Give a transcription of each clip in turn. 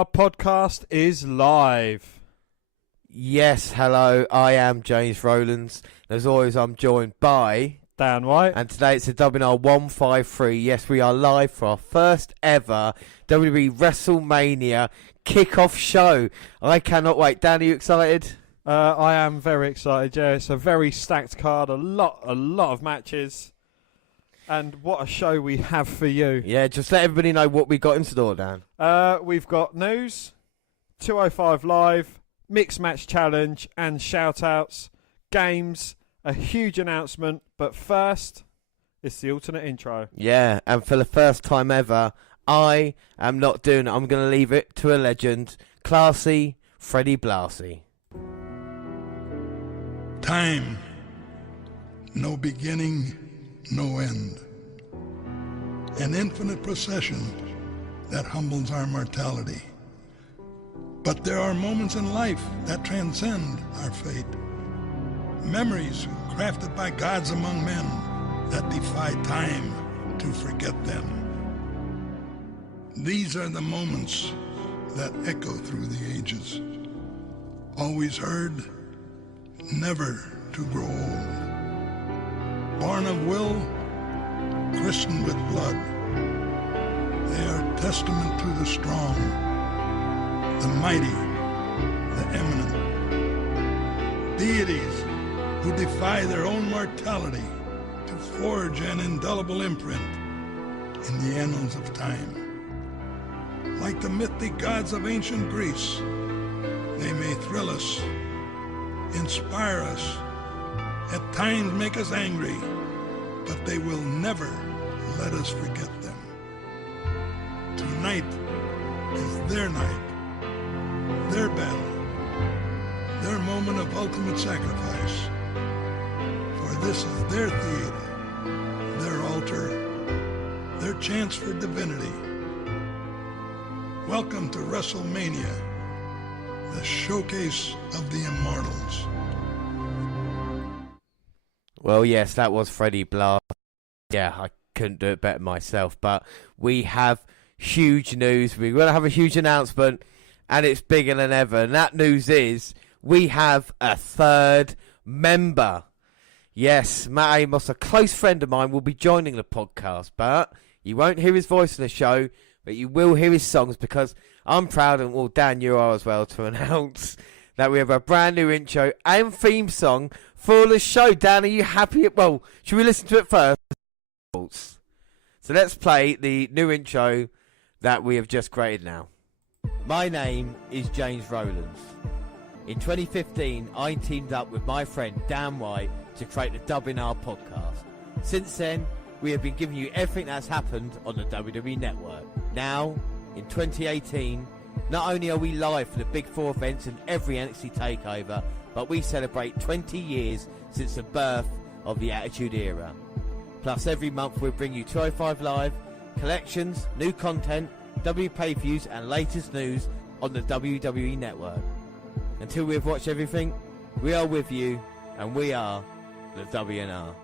Our podcast is live. Yes, hello, I am James Rowlands. As always, I'm joined by Dan White. And today it's the WNR153. Yes, we are live for our first ever WWE WrestleMania Kickoff show. I cannot wait. Dan, are you excited? I am very excited, yeah. It's a very stacked card, a lot of matches. And what a show we have for you. Yeah, just let everybody know what we got in store, Dan. We've got news, 205 Live, Mixed Match Challenge, and shoutouts, games, a huge announcement. But first, it's the alternate intro. Yeah, and for the first time ever, I am not doing it. I'm going to leave it to a legend, classy Freddie Blassie. Time, no beginning, no end. An infinite procession that humbles our mortality. But there are moments in life that transcend our fate. Memories crafted by gods among men that defy time to forget them. These are the moments that echo through the ages. Always heard, never to grow old. Born of will, christened with blood. They are testament to the strong, the mighty, the eminent. Deities who defy their own mortality to forge an indelible imprint in the annals of time. Like the mythic gods of ancient Greece, they may thrill us, inspire us, at times make us angry, but they will never let us forget them. Tonight is their night, their battle, their moment of ultimate sacrifice. For this is their theater, their altar, their chance for divinity. Welcome to WrestleMania, the showcase of the immortals. Well, yes, that was Freddie Blassie. Yeah, I couldn't do it better myself, but we have huge news. We're going to have a huge announcement, and it's bigger than ever. And that news is we have a third member. Yes, Matt Amos, a close friend of mine, will be joining the podcast, but you won't hear his voice in the show, but you will hear his songs, because I'm proud, and well, Dan, you are as well, to announce that we have a brand new intro and theme song for the show. Dan, are you happy? Well, should we listen to it first? So let's play the new intro that we have just created now. My name is James Rowlands. In 2015, I teamed up with my friend Dan White to create the WNR podcast. Since then, we have been giving you everything that's happened on the WWE Network. Now, in 2018, not only are we live for the Big Four events and every NXT takeover, but we celebrate 20 years since the birth of the Attitude Era. Plus, every month we'll bring you 205 Live, collections, new content, W pay-per-views and latest news on the WWE Network. Until we have watched everything, we are with you, and we are the WNR.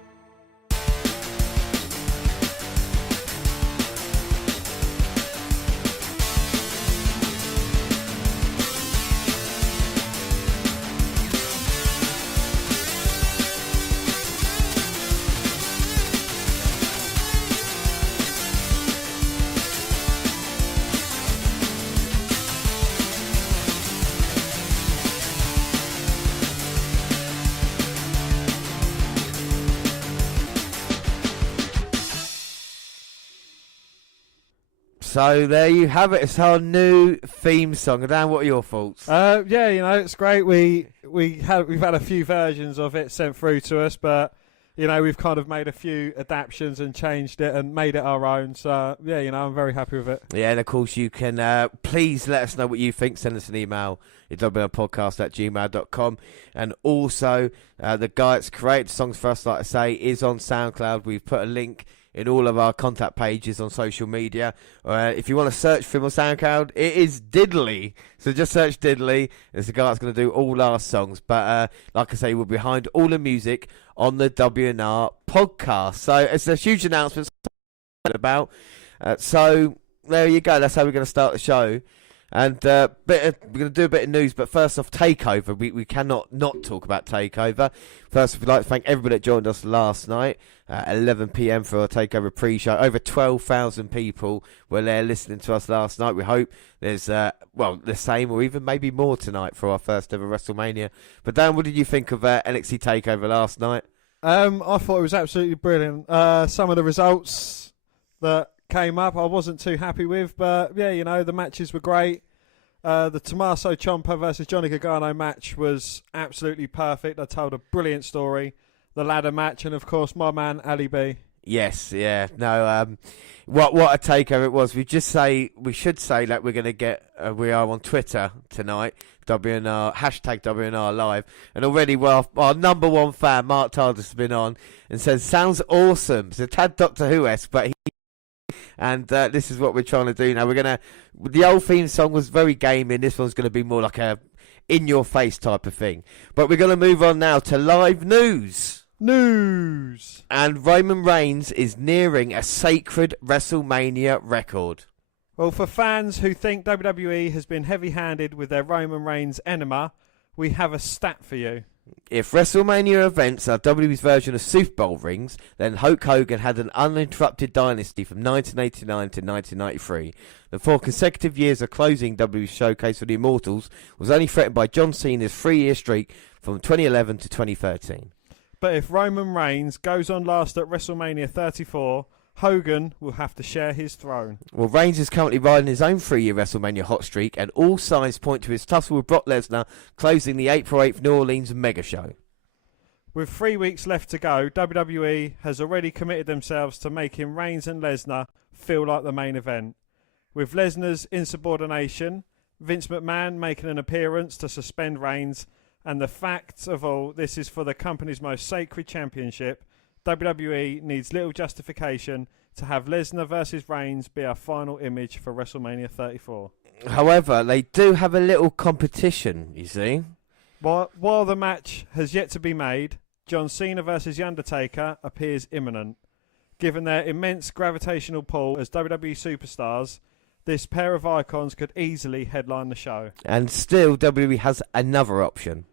So there you have it. It's our new theme song. Dan, what are your thoughts? Yeah, you know, it's great. We've had a few versions of it sent through to us, but you know, we've kind of made a few adaptations and changed it and made it our own. So yeah, you know, I'm very happy with it. Yeah, and of course you can please let us know what you think. Send us an email at www.podcast@gmail.com, and also the guy that's created songs for us, like I say, is on SoundCloud. We've put a link in all of our contact pages on social media. If you want to search for him on SoundCloud, it is Diddley. So just search Diddley. It's the guy that's going to do all our songs. But like I say, we're behind all the music on the WNR podcast. So it's a huge announcement about. So there you go. That's how we're going to start the show. And we're going to do a bit of news, but first off, TakeOver. We cannot not talk about TakeOver. First, we'd like to thank everybody that joined us last night at 11 p.m. for our TakeOver pre-show. Over 12,000 people were there listening to us last night. We hope there's, the same or even maybe more tonight for our first ever WrestleMania. But Dan, what did you think of NXT TakeOver last night? I thought it was absolutely brilliant. Some of the results that came up I wasn't too happy with, but yeah, the matches were great. The Tommaso Ciampa versus Johnny Gargano match was absolutely perfect. I told a brilliant story. The ladder match, and of course my man Ali B. Yes, yeah, no. What a takeover it was. We should say that we're going to get. We are on Twitter tonight. WNR #WNRLive, and already our number one fan Mark Tardis has been on and says sounds awesome. It's a tad Doctor Who-esque, but and this is what we're trying to do now. The old theme song was very gaming. This one's going to be more like a in-your-face type of thing. But we're going to move on now to live news. And Roman Reigns is nearing a sacred WrestleMania record. Well, for fans who think WWE has been heavy-handed with their Roman Reigns enema, we have a stat for you. If WrestleMania events are WWE's version of Super Bowl rings, then Hulk Hogan had an uninterrupted dynasty from 1989 to 1993. The 4 consecutive years of closing WWE's showcase for the Immortals was only threatened by John Cena's 3-year streak from 2011 to 2013. But if Roman Reigns goes on last at WrestleMania 34, Hogan will have to share his throne. Well, Reigns is currently riding his own 3-year WrestleMania hot streak, and all signs point to his tussle with Brock Lesnar closing the April 8th New Orleans mega show. With 3 weeks left to go, WWE has already committed themselves to making Reigns and Lesnar feel like the main event. With Lesnar's insubordination, Vince McMahon making an appearance to suspend Reigns, and the fact of all, this is for the company's most sacred championship, WWE needs little justification to have Lesnar versus Reigns be our final image for WrestleMania 34. However, they do have a little competition, you see. While the match has yet to be made, John Cena versus The Undertaker appears imminent. Given their immense gravitational pull as WWE superstars, this pair of icons could easily headline the show. And still, WWE has another option.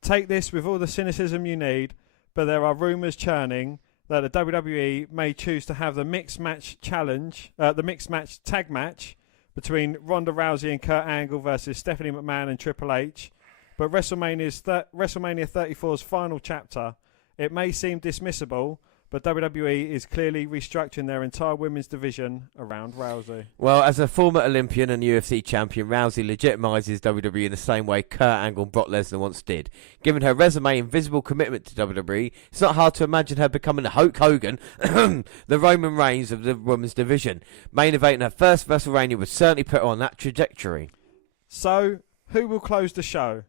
Take this with all the cynicism you need, but there are rumours churning that the WWE may choose to have the mixed match tag match between Ronda Rousey and Kurt Angle versus Stephanie McMahon and Triple H. But WrestleMania 34's final chapter, it may seem dismissible, but WWE is clearly restructuring their entire women's division around Rousey. Well, as a former Olympian and UFC champion, Rousey legitimises WWE in the same way Kurt Angle and Brock Lesnar once did. Given her resume and visible commitment to WWE, it's not hard to imagine her becoming the Hulk Hogan, the Roman Reigns of the women's division. Main event in her first WrestleMania would certainly put her on that trajectory. So, who will close the show?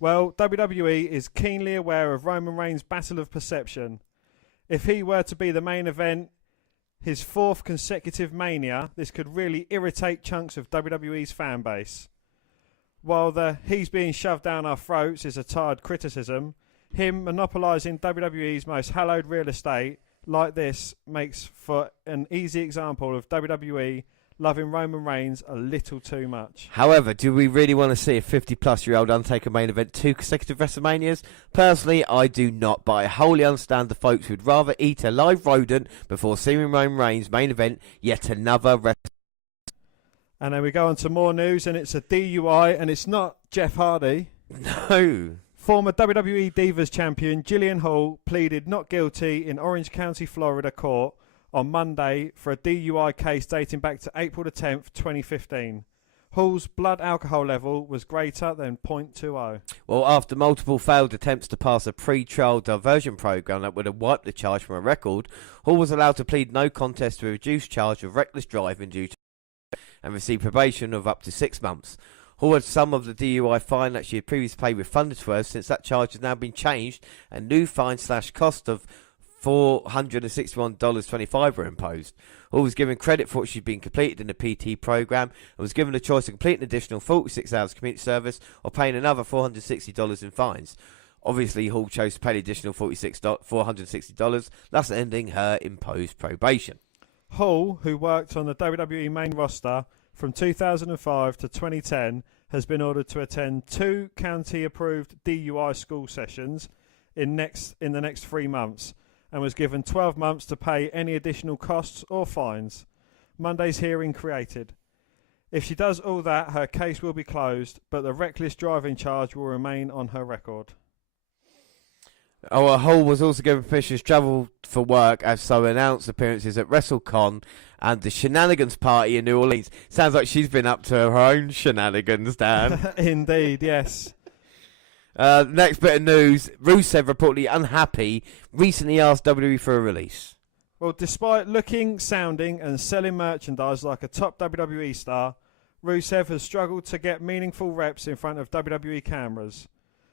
Well, WWE is keenly aware of Roman Reigns' battle of perception. If he were to be the main event, his 4th consecutive Mania, this could really irritate chunks of WWE's fan base. While the he's being shoved down our throats is a tired criticism, him monopolising WWE's most hallowed real estate like this makes for an easy example of WWE loving Roman Reigns a little too much. However, do we really want to see a 50-plus-year-old Undertaker main event 2 consecutive WrestleManias? Personally, I do not, but I wholly understand the folks who'd rather eat a live rodent before seeing Roman Reigns main event yet another And then we go on to more news, and it's a DUI, and it's not Jeff Hardy. No. Former WWE Divas champion Jillian Hall pleaded not guilty in Orange County, Florida court on Monday for a DUI case dating back to April the 10th, 2015. Hall's blood alcohol level was greater than 0.20. Well, after multiple failed attempts to pass a pre-trial diversion program that would have wiped the charge from a record, Hall was allowed to plead no contest to a reduced charge of reckless driving due to and receive probation of up to 6 months. Hall had some of the DUI fine that she had previously paid refunded to her since that charge has now been changed and new fine/cost of $461.25 were imposed. Hall was given credit for what she'd been completed in the PT program and was given the choice of completing an additional 46 hours community service or paying another $460 in fines. Obviously, Hall chose to pay the additional $460, thus ending her imposed probation. Hall, who worked on the WWE main roster, from 2005 to 2010 has been ordered to attend 2 county-approved DUI school sessions in the next 3 months, and was given 12 months to pay any additional costs or fines. Monday's hearing created. If she does all that, her case will be closed, but the reckless driving charge will remain on her record. Hall was also given permission to travel for work, as so announced appearances at WrestleCon and the Shenanigans Party in New Orleans. Sounds like she's been up to her own shenanigans, Dan. Indeed, yes. Next bit of news, Rusev reportedly unhappy, recently asked WWE for a release. Well, despite looking, sounding and selling merchandise like a top WWE star, Rusev has struggled to get meaningful reps in front of WWE cameras.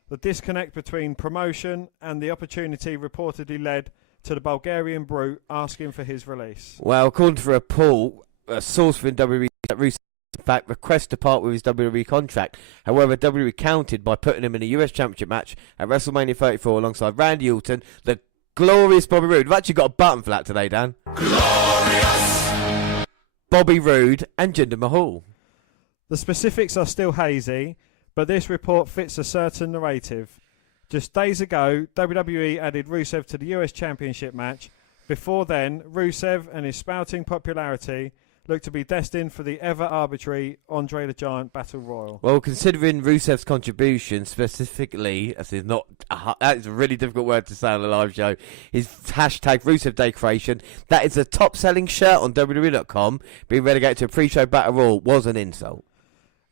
The disconnect between promotion and the opportunity reportedly led to the Bulgarian Brute asking for his release. Well, according to a report, a source within WWE that Rusev in fact requests to part with his WWE contract. However, WWE countered by putting him in a US Championship match at WrestleMania 34 alongside Randy Orton, the glorious Bobby Roode. We've actually got a button for that today, Dan. Glorious! Bobby Roode and Jinder Mahal. The specifics are still hazy, but this report fits a certain narrative. Just days ago, WWE added Rusev to the US Championship match. Before then, Rusev and his spouting popularity looked to be destined for the ever-arbitrary Andre the Giant Battle Royal. Well, considering Rusev's contribution specifically, that is a really difficult word to say on a live show, his hashtag Rusev Day creation, that is a top-selling shirt on WWE.com, being relegated to a pre-show Battle Royal was an insult.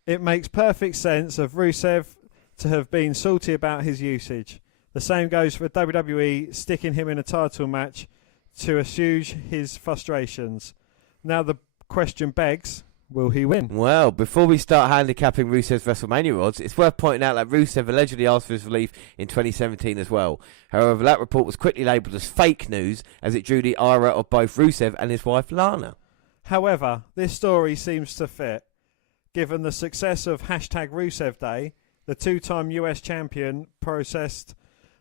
It makes perfect sense of Rusev to have been salty about his usage. The same goes for WWE sticking him in a title match to assuage his frustrations. Now the question begs, will he win? Well, before we start handicapping Rusev's WrestleMania odds, it's worth pointing out that Rusev allegedly asked for his relief in 2017 as well. However, that report was quickly labelled as fake news as it drew the ire of both Rusev and his wife Lana. However, this story seems to fit. Given the success of hashtag Rusev Day, the 2-time US champion possessed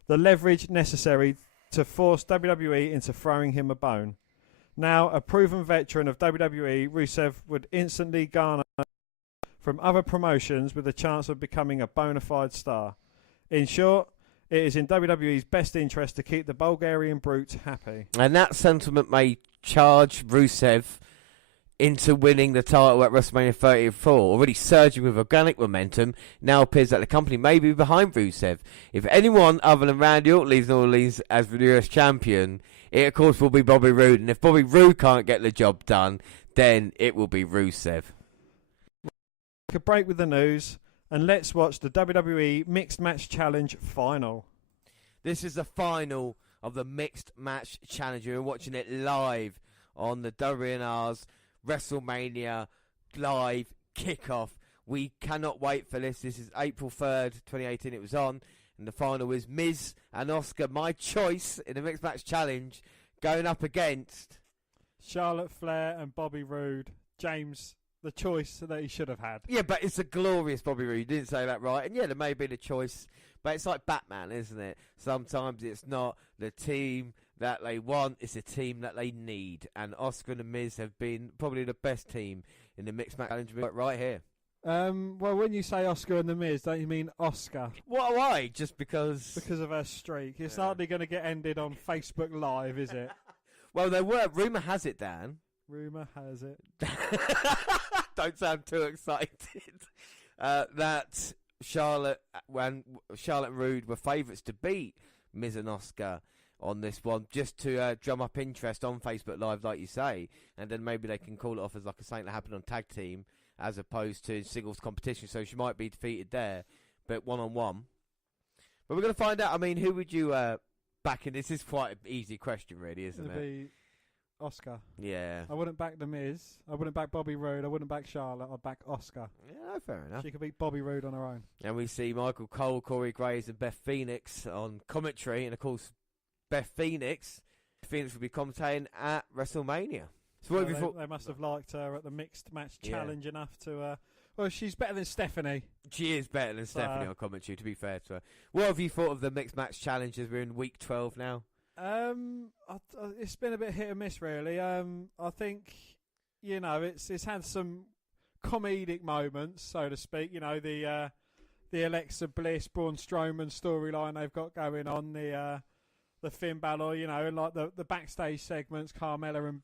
the leverage necessary to force WWE into throwing him a bone. Now, a proven veteran of WWE, Rusev would instantly garner from other promotions with a chance of becoming a bona fide star. In short, it is in WWE's best interest to keep the Bulgarian Brute happy. And that sentiment may charge Rusev into winning the title at WrestleMania 34, already surging with organic momentum. Now appears that the company may be behind Rusev. If anyone other than Randy Orton leaves New Orleans as the US champion, it of course will be Bobby Roode. And if Bobby Roode can't get the job done, then it will be Rusev. Take a break with the news and let's watch the WWE Mixed Match Challenge final. This is the final of the Mixed Match Challenge. We're watching it live on the WNR's WrestleMania live kickoff. We cannot wait for this. This is April 3rd, 2018 it was on. And the final is Miz and Oscar, my choice in the Mixed Match Challenge, going up against Charlotte Flair and Bobby Roode. James, the choice that he should have had. Yeah, but it's a glorious Bobby Roode. You didn't say that right. And yeah, there may be the choice. But it's like Batman, isn't it? Sometimes it's not the team that they want, it's a team that they need. And Oscar and the Miz have been probably the best team in the Mixed Match Challenge right here. Well, when you say Oscar and the Miz, don't you mean Oscar? What am I? Just because... Because of her streak. It's hardly going to get ended on Facebook Live, is it? Well, there were. Rumour has it, Dan. Rumour has it. Don't sound too excited. That Charlotte and Roode were favourites to beat Miz and Oscar on this one, just to drum up interest on Facebook Live, like you say, and then maybe they can call it off as like a something that happened on tag team as opposed to singles competition. So she might be defeated there, but one-on-one. But we're going to find out. I mean, who would you back in? This is quite an easy question, really, isn't it? It'd be Oscar. Yeah. I wouldn't back the Miz. I wouldn't back Bobby Roode. I wouldn't back Charlotte. I'd back Oscar. Yeah, fair enough. She could beat Bobby Roode on her own. And we see Michael Cole, Corey Graves, and Beth Phoenix on commentary, and of course, Beth Phoenix will be commentating at WrestleMania. So what have you thought? They must have liked her at the Mixed Match Challenge enough to... well, she's better than Stephanie. She is better than Stephanie on commentary, to be fair to her. What have you thought of the Mixed Match Challenge as we're in week 12 now? It's been a bit hit and miss, really. I think, it's had some comedic moments, so to speak. You know, the Alexa Bliss, Braun Strowman storyline they've got going on, the Finn Balor, you know, and like the backstage segments, Carmella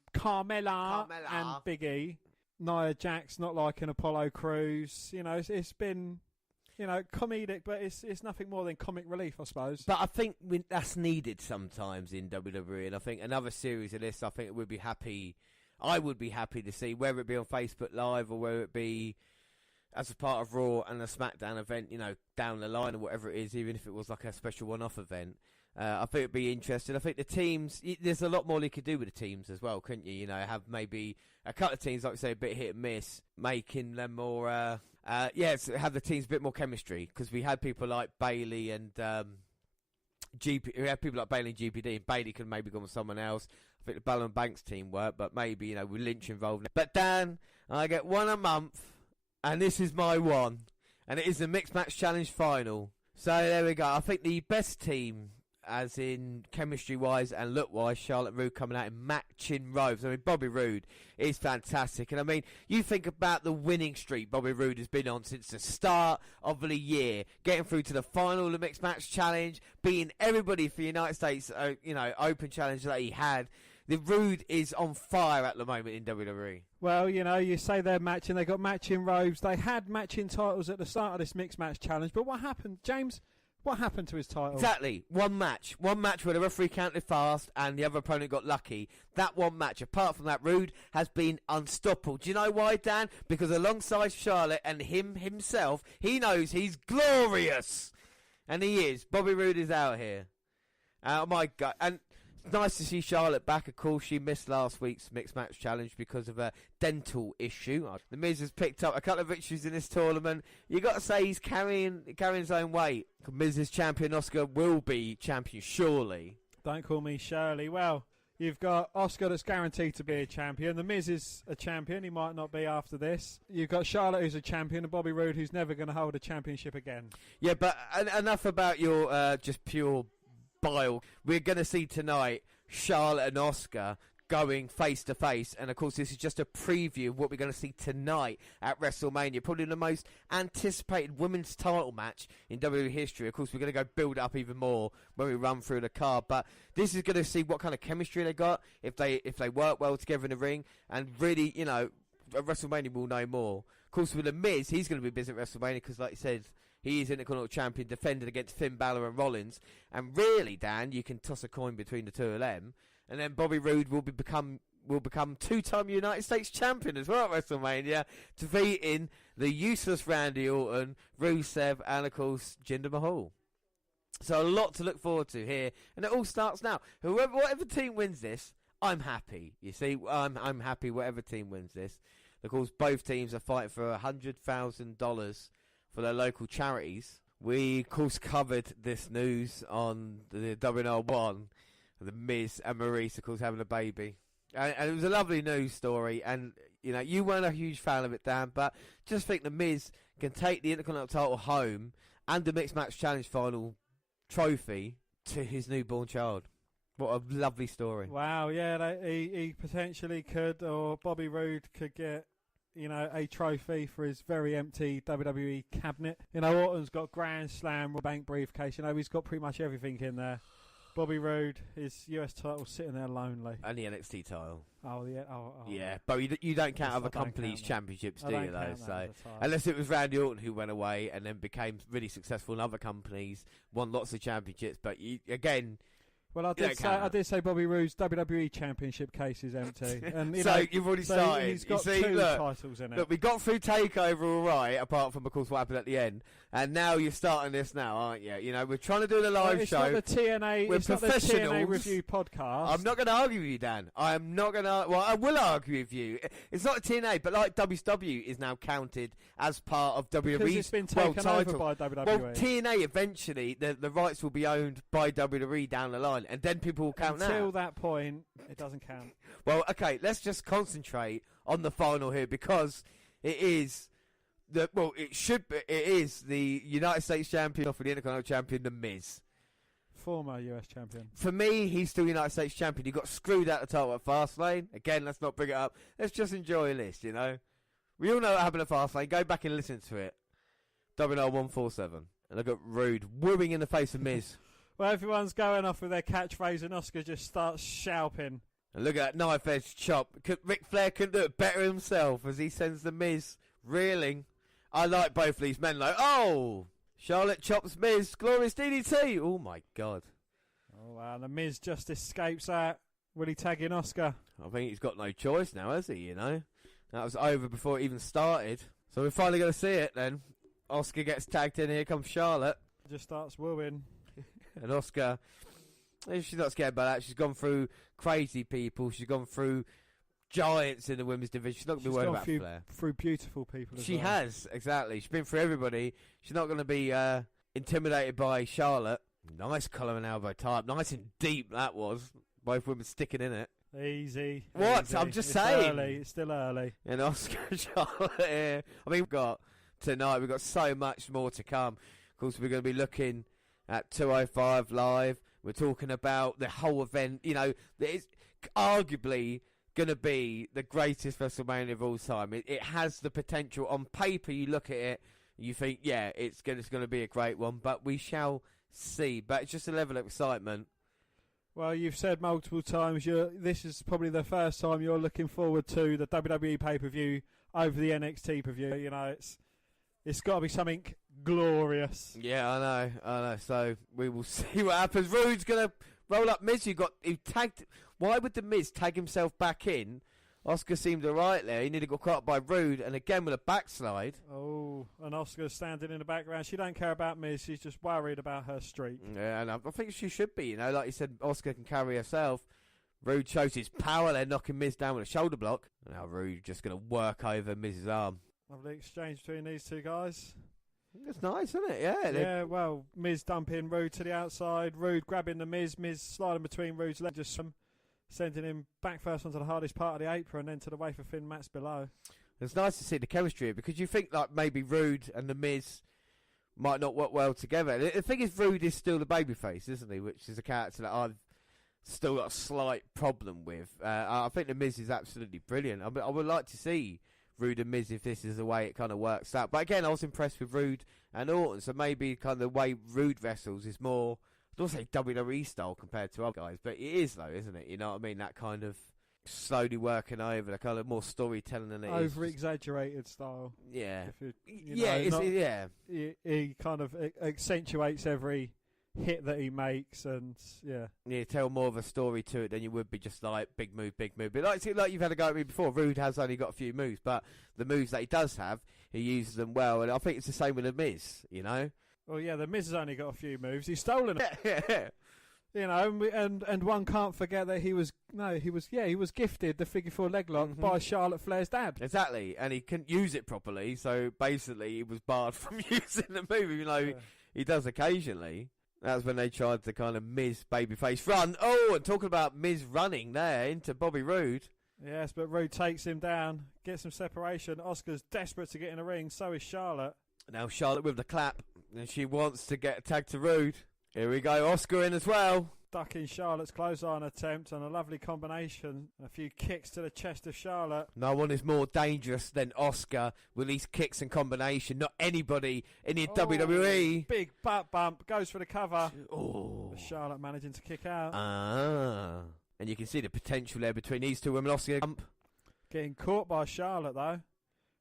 and Big E, Nia Jax not liking Apollo Crews. You know, it's been, you know, comedic, but it's nothing more than comic relief, I suppose. But I think that's needed sometimes in WWE, and I think another series of this, I think I would be happy to see, whether it be on Facebook Live or whether it be as a part of Raw and a SmackDown event, you know, down the line or whatever it is, even if it was like a special one-off event. I think it'd be interesting. I think the teams, there's a lot more they could do with the teams as well, couldn't you? You know, have maybe a couple of teams, like I say, a bit hit and miss, making them more, have the teams a bit more chemistry, because we had people like Bayley and GP. We had people like Bayley and GPD, and Bayley could maybe go with someone else. I think the Balor and Banks team worked, but maybe, you know, with Lynch involved. But Dan, I get one a month, and this is my one, and it is the Mixed Match Challenge final. So there we go. I think the best team, as in chemistry-wise and look-wise, Charlotte and Rude coming out in matching robes. I mean, Bobby Roode is fantastic. And I mean, you think about the winning streak Bobby Roode has been on since the start of the year, getting through to the final of the Mixed Match Challenge, beating everybody for the United States, Open Challenge that he had. The Roode is on fire at the moment in WWE. Well, you know, you say they're matching, they got matching robes, they had matching titles at the start of this Mixed Match Challenge, but what happened, James? What happened to his title? Exactly. One match where the referee counted fast and the other opponent got lucky. That one match. Apart from that, Roode has been unstoppable. Do you know why, Dan? Because alongside Charlotte and him himself, he knows he's glorious. And he is. Bobby Roode is out here. Oh my God. And it's nice to see Charlotte back. Of course, she missed last week's Mixed Match Challenge because of a dental issue. The Miz has picked up a couple of victories in this tournament. You got to say he's carrying his own weight. Miz is champion. Oscar will be champion, surely. Don't call me Shirley. Well, you've got Oscar that's guaranteed to be a champion. The Miz is a champion. He might not be after this. You've got Charlotte, who's a champion, and Bobby Roode, who's never going to hold a championship again. Yeah, but enough about your just pure bile. We're going to see tonight Charlotte and Oscar going face to face, and of course this is just a preview of what we're going to see tonight at WrestleMania, probably the most anticipated women's title match in WWE history. Of course we're going to go build up even more when we run through the card, but this is going to see what kind of chemistry they got, if they work well together in the ring, and really, you know, at WrestleMania we'll know more. Of course with the Miz, he's going to be busy at WrestleMania because, like you said, he is Intercontinental Champion, defended against Finn Balor and Rollins. And really, Dan, you can toss a coin between the two of them. And then Bobby Roode will become two-time United States Champion as well at WrestleMania, defeating the useless Randy Orton, Rusev, and of course Jinder Mahal. So a lot to look forward to here, and it all starts now. Whatever team wins this, I'm happy. You see, I'm happy whatever team wins this. Of course, both teams are fighting for $100,000 for their local charities. We, of course, covered this news on the WNR1, the Miz and Maurice, of course, having a baby. And it was a lovely news story. And, you know, you weren't a huge fan of it, Dan, but just think the Miz can take the Intercontinental title home and the Mixed Match Challenge final trophy to his newborn child. What a lovely story. Wow, yeah, he potentially could, or Bobby Roode could get, you know, a trophy for his very empty WWE cabinet. You know, Orton's got Grand Slam, bank briefcase. You know, he's got pretty much everything in there. Bobby Roode, his US title sitting there lonely. And the NXT title. Oh, yeah. Oh. Yeah, but you don't count other companies' championships, do you, though? So, that unless it was Randy Orton who went away and then became really successful in other companies, won lots of championships. But, again... Well, I did say Bobby Roode's WWE Championship case is empty. And, so you've already started. He's got two titles in it. Look, we got through TakeOver all right, apart from, of course, what happened at the end. And now you're starting this now, aren't you? You know, we're trying to do the live show. Not the TNA, we're it's not the TNA review podcast. I'm not going to argue with you, Dan. I'm not going to... Well, I will argue with you. It's not a TNA, but like WCW is now counted as part of WWE's because it's been taken over by WWE. Well, TNA eventually, the rights will be owned by WWE down the line. And then people will count Until that point, it doesn't count. Well, okay, let's just concentrate on the final here because it is the it is the United States champion for the Intercontinental champion, The Miz. Former US champion. For me, he's still United States champion. He got screwed out the title at Fastlane. Again, let's not bring it up. Let's just enjoy this, you know. We all know what happened at Fastlane. Go back and listen to it. WNR147. And look at Rude wooing in the face of Miz. Well, everyone's going off with their catchphrase and Oscar just starts shouting. And look at that knife edge chop. Ric Flair couldn't do it better himself as he sends the Miz reeling. I like both of these men. Like, oh, Charlotte chops Miz. Glorious DDT. Oh, my God. Oh, wow. The Miz just escapes out. Will he tag in Oscar? I think he's got no choice now, has he, you know? That was over before it even started. So we're finally going to see it then. Oscar gets tagged in. Here comes Charlotte. Just starts wooing. And Oscar, she's not scared by that. She's gone through crazy people. She's gone through giants in the women's division. She's not going to be worried about Flair. Through beautiful people as She well. has, exactly. She's been through everybody. She's not going to be intimidated by Charlotte. Nice collar and elbow type. Nice and deep that was. Both women sticking in it. Easy. What? Easy. I'm just It's saying. Early. It's still early. And Oscar Charlotte here. I mean, we've got so much more to come. Of course, we're going to be looking at 205 Live. We're talking about the whole event. You know, it's arguably going to be the greatest WrestleMania of all time. It has the potential. On paper, you look at it, you think, yeah, it's going to be a great one. But we shall see. But it's just a level of excitement. Well, you've said multiple times this is probably the first time you're looking forward to the WWE pay-per-view over the NXT pay-per-view. You know, it's got to be something glorious. Yeah, I know. So we will see what happens. Rude's going to roll up Miz. He tagged. Why would the Miz tag himself back in? Oscar seemed alright there. He nearly got caught up by Rude, and again with a backslide. Oh, and Oscar's standing in the background. She don't care about Miz. She's just worried about her streak. Yeah, and I think she should be. You know, like you said, Oscar can carry herself. Rude shows his power. They're knocking Miz down with a shoulder block. Now Rude just going to work over Miz's arm. Lovely exchange between these two guys. That's nice, isn't it? Yeah. Yeah, well, Miz dumping Rude to the outside. Rude grabbing the Miz. Miz sliding between Rude's legs, just sending him back first onto the hardest part of the apron and then to the wafer thin mats below. It's nice to see the chemistry here because you think like maybe Rude and the Miz might not work well together. The thing is, Rude is still the babyface, isn't he? Which is a character that I've still got a slight problem with. I think the Miz is absolutely brilliant. I would like to see Rude and Miz if this is the way it kind of works out. But again, I was impressed with Rude and Orton, so maybe kind of the way Rude wrestles is more, I don't say WWE style compared to other guys, but it is though, isn't it? You know what I mean? That kind of slowly working over, the kind of more storytelling than it is. Over-exaggerated style. Yeah. He kind of accentuates every hit that he makes, and you tell more of a story to it than you would be just like big move. But like you've had a go at me before, Rude has only got a few moves, but the moves that he does have, he uses them well, and I think it's the same with the Miz, you know. Well, yeah, the Miz has only got a few moves. He's stolen them. Yeah. You know, and one can't forget that he was gifted the figure 4 leg lock by Charlotte Flair's dad. Exactly, and he couldn't use it properly, so basically he was barred from using the move, even though he does occasionally. That's when they tried to kind of Miz babyface run. Oh, and talking about Miz running there into Bobby Roode. Yes, but Roode takes him down, gets some separation. Oscar's desperate to get in the ring, so is Charlotte. Now Charlotte with the clap, and she wants to get a tag to Roode. Here we go, Oscar in as well. Ducking Charlotte's clothesline attempt and a lovely combination. A few kicks to the chest of Charlotte. No one is more dangerous than Oscar with these kicks and combination. Not anybody in the WWE. Big butt bump. Goes for the cover. Oh. Charlotte managing to kick out. And you can see the potential there between these two women. Oscar bump. Getting caught by Charlotte though.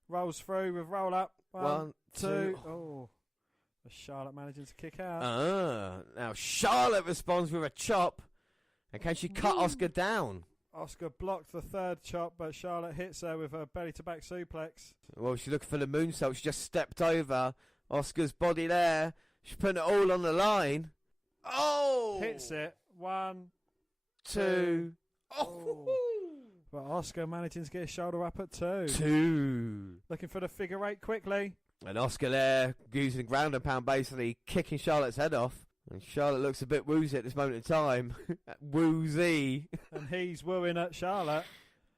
Rolls through with roll up. One, two. Oh. Charlotte managing to kick out. Now Charlotte responds with a chop. And can she cut Oscar down? Oscar blocked the third chop, but Charlotte hits her with a belly-to-back suplex. Well, she's looking for the moonsault. She just stepped over Oscar's body there. She's putting it all on the line. Oh! Hits it. 1, 2. Oh! But Oscar managing to get his shoulder up at 2. 2. Looking for the figure 8 quickly. And Oscar there, using ground and pound, basically kicking Charlotte's head off. And Charlotte looks a bit woozy at this moment in time. Woozy. And he's wooing at Charlotte.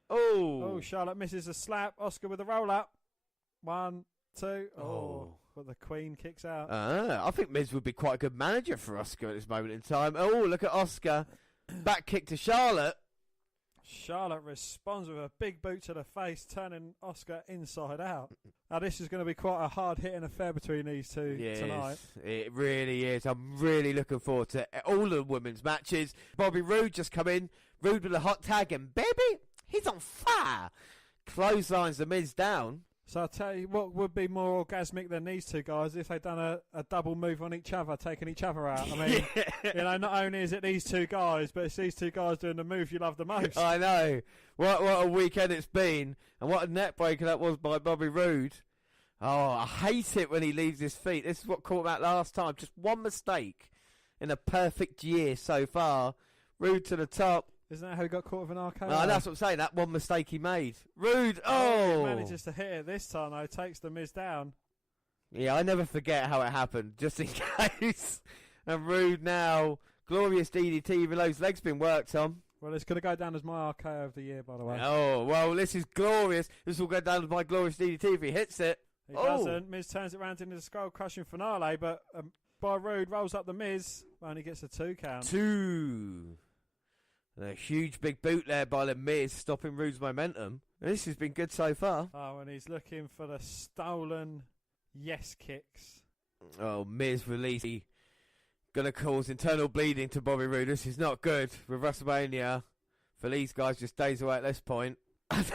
Oh, Charlotte misses a slap. Oscar with a roll-up. 1, 2. Oh. But the Queen kicks out. I think Miz would be quite a good manager for Oscar at this moment in time. Oh, look at Oscar. Back kick to Charlotte. Charlotte responds with a big boot to the face, turning Asuka inside out. Now, this is going to be quite a hard-hitting affair between these two tonight. It really is. I'm really looking forward to all the women's matches. Bobby Roode just come in. Roode with a hot tag, and baby, he's on fire. Clotheslines the Miz down. So I'll tell you what would be more orgasmic than these two guys if they'd done a double move on each other, taking each other out. I mean, you know, not only is it these two guys, but it's these two guys doing the move you love the most. I know. What a weekend it's been, and what a net breaker that was by Bobby Roode. Oh, I hate it when he leaves his feet. This is what caught him out last time. Just one mistake in a perfect year so far. Roode to the top. Isn't that how he got caught with an RKO? No, that's what I'm saying. That one mistake he made. Roode, He manages to hit it this time, though. Takes the Miz down. Yeah, I never forget how it happened, just in case. And Roode now, glorious DDT, even though his leg's been worked on. Well, it's going to go down as my RKO of the year, by the way. Oh, well, this is glorious. This will go down as my glorious DDT if he hits it. He doesn't. Miz turns it around into the skull-crushing finale, but by Roode rolls up the Miz, only gets a 2 count. 2. A huge big boot there by the Miz, stopping Roode's momentum. This has been good so far. Oh, and he's looking for the stolen yes kicks. Oh, Miz release. Going to cause internal bleeding to Bobby Roode. This is not good with WrestleMania. For these guys just days away at this point.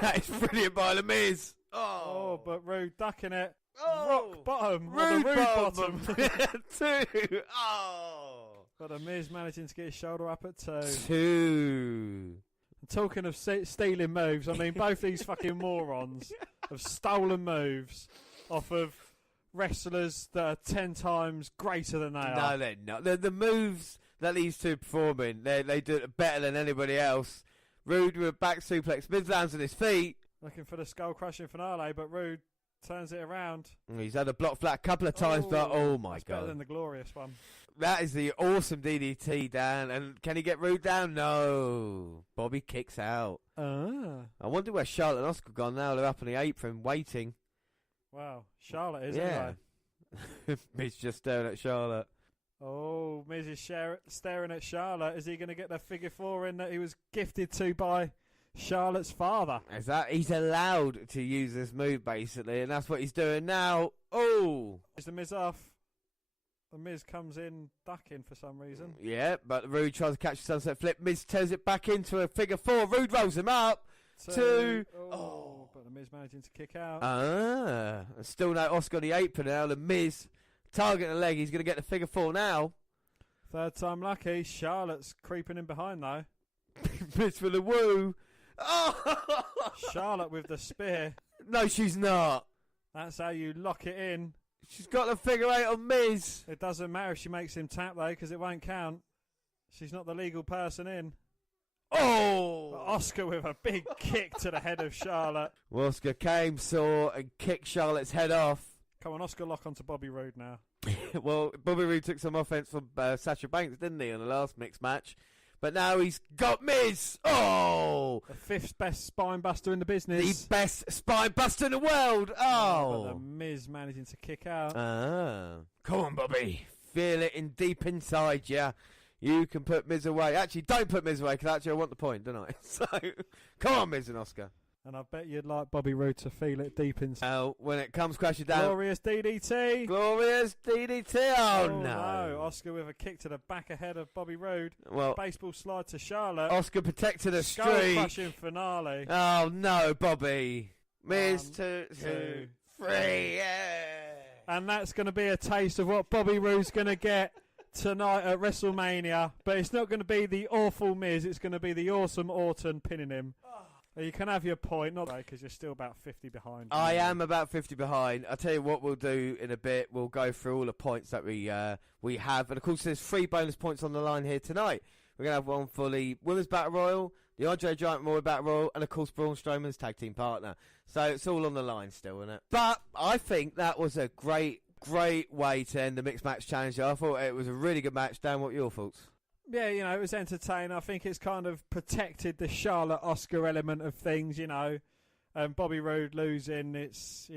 That is brilliant by the Miz. Oh, but Roode ducking it. Oh, rock bottom. Roode bottom. 2. Oh. But the Miz managing to get his shoulder up at 2. 2. And talking of stealing moves, I mean, both these fucking morons have stolen moves off of wrestlers that are 10 times greater than they are. No, they're not. The moves that these two performing, they do it better than anybody else. Roode with a back suplex, Miz lands on his feet. Looking for the skull-crushing finale, but Roode turns it around. He's had a block flat a couple of times, but oh my that's God. Better than the glorious one. That is the awesome DDT, Dan. And can he get Roode down? No. Bobby kicks out. I wonder where Charlotte and Asuka gone now. They're up on the apron waiting. Wow. Charlotte is, yeah. Miz just staring at Charlotte. Oh, Miz is staring at Charlotte. Is he going to get the figure 4 in that he was gifted to by Charlotte's father? Is that he's allowed to use this move, basically, and that's what he's doing now. Oh. Is the Miz off? The Miz comes in ducking for some reason. Yeah, but Roode tries to catch the sunset flip. Miz turns it back into a figure 4. Roode rolls him up. 2. Oh, but the Miz managing to kick out. Still no Asuka on the apron now. The Miz targeting the leg. He's going to get the figure 4 now. Third time lucky. Charlotte's creeping in behind though. Miz for the woo. Oh! Charlotte with the spear. No, she's not. That's how you lock it in. She's got the figure 8 on Miz. It doesn't matter if she makes him tap though, because it won't count. She's not the legal person in. Oh! Asuka with a big kick to the head of Charlotte. Well, Asuka came, saw, and kicked Charlotte's head off. Come on, Asuka lock onto Bobby Roode now. Well, Bobby Roode took some offense from Sasha Banks, didn't he, in the last mixed match? But now he's got Miz. Oh! The 5th best spine buster in the business. The best spine buster in the world. Oh! But the Miz managing to kick out. Come on, Bobby. Feel it in deep inside you. You can put Miz away. Actually, don't put Miz away, because actually I want the point, don't I? So, come on, Miz and Asuka. And I bet you'd like Bobby Roode to feel it deep inside. When it comes crashing down. Glorious DDT. Glorious DDT. Oh, no. Asuka with a kick to the back ahead of Bobby Roode. Well, baseball slide to Charlotte. Asuka protecting the streak. Skull-crushing finale. Oh, no, Bobby. Miz 2, 3. Yeah. And that's going to be a taste of what Bobby Roode's going to get tonight at WrestleMania. But it's not going to be the awful Miz. It's going to be the awesome Orton pinning him. You can have your point, not because you're still about 50 behind. I am about 50 behind. I'll tell you what we'll do in a bit. We'll go through all the points that we have. And, of course, there's 3 bonus points on the line here tonight. We're going to have one for the Women's Battle Royal, the Andre Giant Memorial Battle Royal, and, of course, Braun Strowman's tag team partner. So it's all on the line still, isn't it? But I think that was a great way to end the Mixed Match Challenge. I thought it was a really good match. Dan, what are your thoughts? Yeah, it was entertaining. I think it's kind of protected the Charlotte Asuka element of things, Bobby Roode losing, it's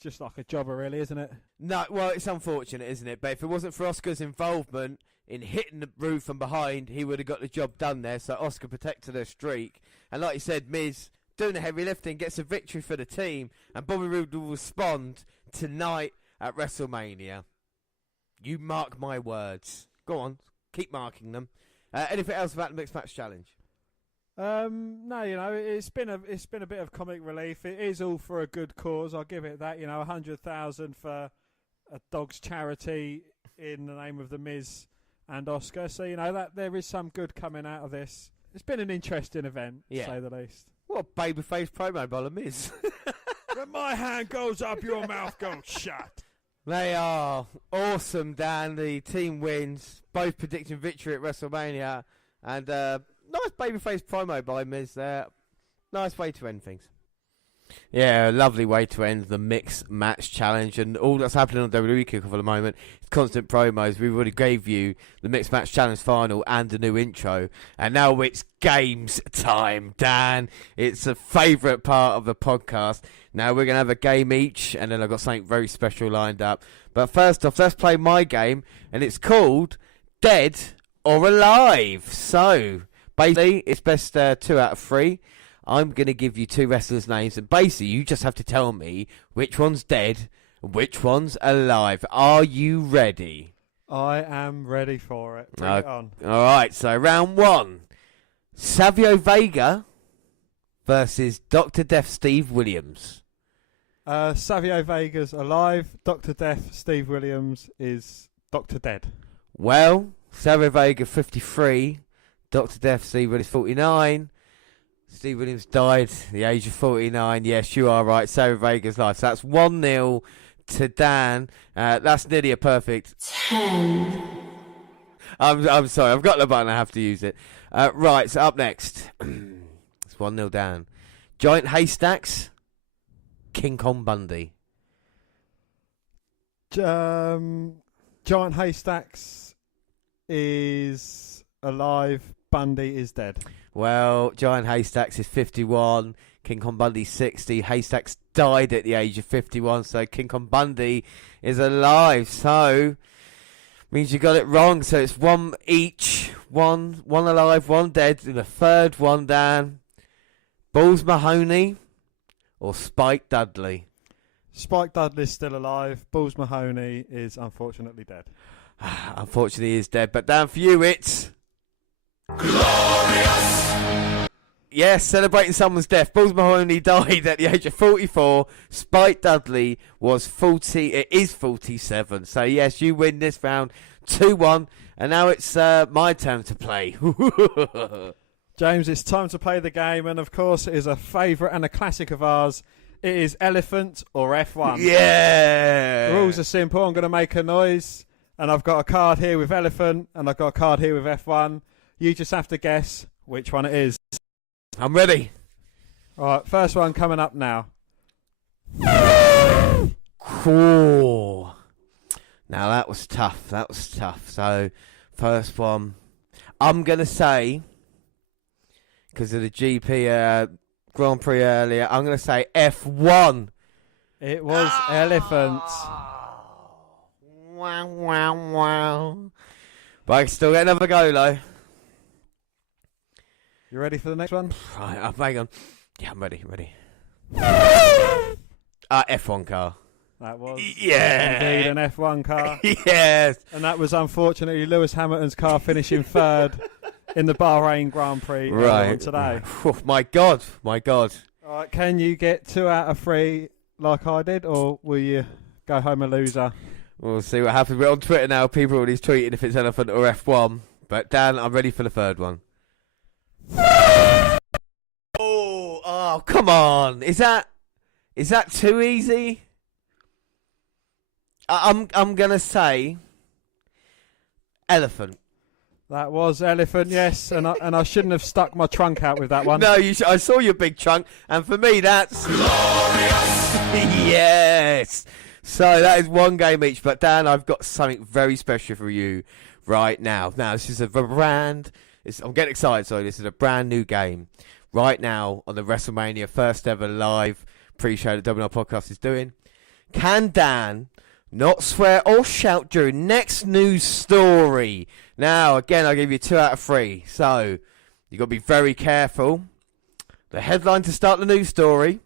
just like a jobber, really, isn't it? No, well, it's unfortunate, isn't it? But if it wasn't for Asuka's involvement, in hitting the roof from behind, he would have got the job done there. So Oscar protected her streak. And like you said, Miz doing the heavy lifting, gets a victory for the team. And Bobby Roode will respond tonight at WrestleMania. You mark my words. Go on, keep marking them. Anything else about the Mixed Match Challenge? No, it's been a bit of comic relief. It is all for a good cause. I'll give it that. 100,000 for a dog's charity in the name of the Miz and Oscar. So that there is some good coming out of this. It's been an interesting event, to say the least. What a babyface promo by the Miz. When my hand goes up, your mouth goes shut. They are awesome, Dan. The team wins, both predicting victory at WrestleMania, and nice babyface promo by Miz there. Nice way to end things. Yeah, lovely way to end the Mixed Match Challenge, and all that's happening on WWE Kickoff at the moment is constant promos. We already gave you the Mixed Match Challenge final and the new intro, and now it's games time, Dan. It's a favourite part of the podcast. Now we're going to have a game each, and then I've got something very special lined up. But first off, let's play my game, and it's called Dead or Alive. So, basically, it's best 2 out of 3. I'm going to give you 2 wrestlers' names, and basically you just have to tell me which one's dead and which one's alive. Are you ready? I am ready for it. Bring it on. All right, so round 1. Savio Vega versus Dr. Death Steve Williams. Savio Vega's alive. Dr. Death Steve Williams is Dr. Dead. Well, Savio Vega 53, Dr. Death Steve Williams 49. Steve Williams died at the age of 49. Yes, you are right. Savio Vega's life. So that's 1-0 to Dan. That's nearly a perfect 10. I'm sorry. I've got the button. I have to use it. Right. So up next, it's 1-0 Dan. Giant Haystacks, King Kong Bundy. Giant Haystacks is alive. Bundy is dead. Well, Giant Haystacks is 51. King Kong Bundy 60. Haystacks died at the age of 51, so King Kong Bundy is alive. So means you got it wrong. So it's 1 each. One alive, 1 dead, and the third one, Dan. Balls Mahoney or Spike Dudley? Spike Dudley's still alive. Balls Mahoney is unfortunately dead. Unfortunately, he is dead. But Dan, for you, it's Glorious! Yes, celebrating someone's death. Balls Mahoney died at the age of 44. Spike Dudley was 40. It is 47. So, yes, you win this round 2-1. And now it's my turn to play. James, it's time to play the game. And, of course, it is a favourite and a classic of ours. It is Elephant or F1. Yeah! The rules are simple. I'm going to make a noise. And I've got a card here with Elephant. And I've got a card here with F1. You just have to guess which one it is. I'm ready. All right, first one coming up now. Cool. Now that was tough. So, first one, I'm going to say, because of the GP Grand Prix earlier, I'm going to say F1. It was Elephant. Wow. But I can still get another go, though. You ready for the next one? Right, hang on. Yeah, I'm ready. F1 car. That was indeed an F1 car. Yes. And that was unfortunately Lewis Hamilton's car finishing third in the Bahrain Grand Prix today. Oh, my God. All right, can you get 2 out of 3 like I did, or will you go home a loser? We'll see what happens. We're on Twitter now. People are already tweeting if it's Elephant or F1. But Dan, I'm ready for the third one. Oh, come on! Is that too easy? I'm gonna say Elephant. That was Elephant, yes, and I shouldn't have stuck my trunk out with that one. No, I saw your big trunk, and for me that's glorious. Yes. So that is 1 game each. But Dan, I've got something very special for you right now. Now this is a brand. I'm getting excited. Sorry, this is a brand new game right now on the WrestleMania first ever live pre-show that WNR Podcast is doing. Can Dan not swear or shout during next news story. Now, again, I'll give you 2 out of 3. So, you've got to be very careful. The headline to start the news story: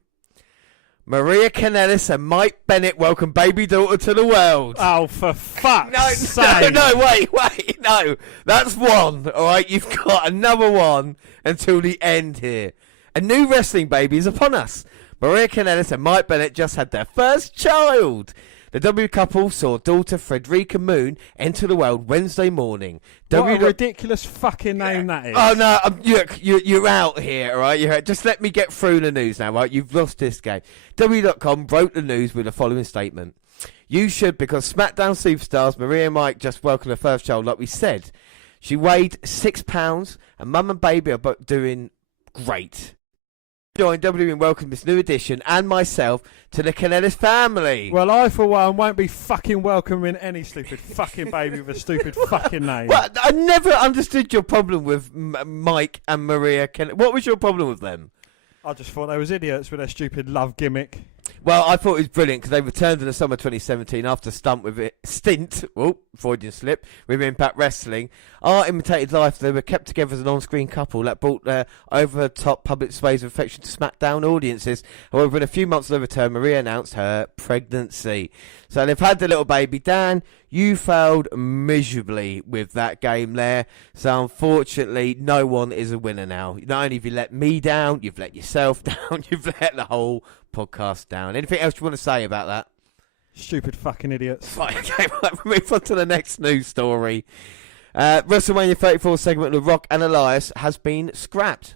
Maria Kanellis and Mike Bennett welcome baby daughter to the world. Oh, for fuck's sake. No, wait, no. That's one, alright? You've got another one until the end here. A new wrestling baby is upon us. Maria Kanellis and Mike Bennett just had their first child. The W couple saw daughter Frederica Moon enter the world Wednesday morning. What a ridiculous fucking name that is. Oh, no, you're out here, all right? You're out. Just let me get through the news now, right? You've lost this game. W.com broke the news with the following statement. You should, because SmackDown superstars Maria and Mike just welcomed their first child, like we said. She weighed 6 pounds, and mum and baby are both doing great. Join WWE and welcome this new addition and myself to the Kanellis family. Well, I, for one, won't be fucking welcoming any stupid fucking baby with a stupid fucking name. Well, I never understood your problem with Mike and Maria Kanellis. What was your problem with them? I just thought they was idiots with their stupid love gimmick. Well, I thought it was brilliant because they returned in the summer 2017 after Freudian slip, with Impact Wrestling. Art imitated life. They were kept together as an on-screen couple that brought their over-the-top public displays of affection to SmackDown audiences. However, in a few months of the return, Maria announced her pregnancy. So they've had the little baby. Dan, you failed miserably with that game there. So unfortunately, no one is a winner now. Not only have you let me down, you've let yourself down, you've let the whole podcast down. Anything else you want to say about that? Stupid fucking idiots. Right, okay, right, move on to the next news story. WrestleMania 34 segment of The Rock and Elias has been scrapped.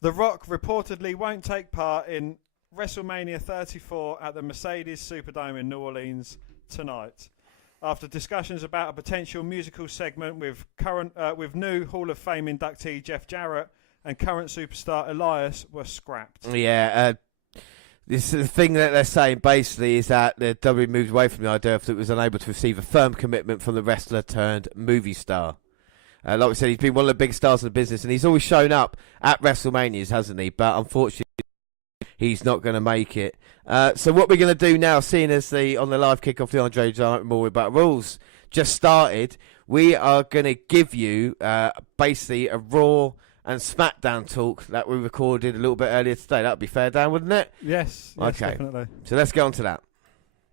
The Rock reportedly won't take part in WrestleMania 34 at the Mercedes Superdome in New Orleans tonight, after discussions about a potential musical segment with new Hall of Fame inductee Jeff Jarrett and current superstar Elias were scrapped. Yeah, this is the thing that they're saying basically is that the WWE moved away from the idea that it was unable to receive a firm commitment from the wrestler turned movie star. Like we said, he's been one of the big stars in the business, and he's always shown up at WrestleManias, hasn't he? But unfortunately, he's not going to make it. So what we're going to do now, seeing as on the live kickoff, the Andre Giant More About Rules just started, we are going to give you basically a Raw and SmackDown talk that we recorded a little bit earlier today. That would be fair, Dan, wouldn't it? Yes, okay. Definitely. So let's get on to that.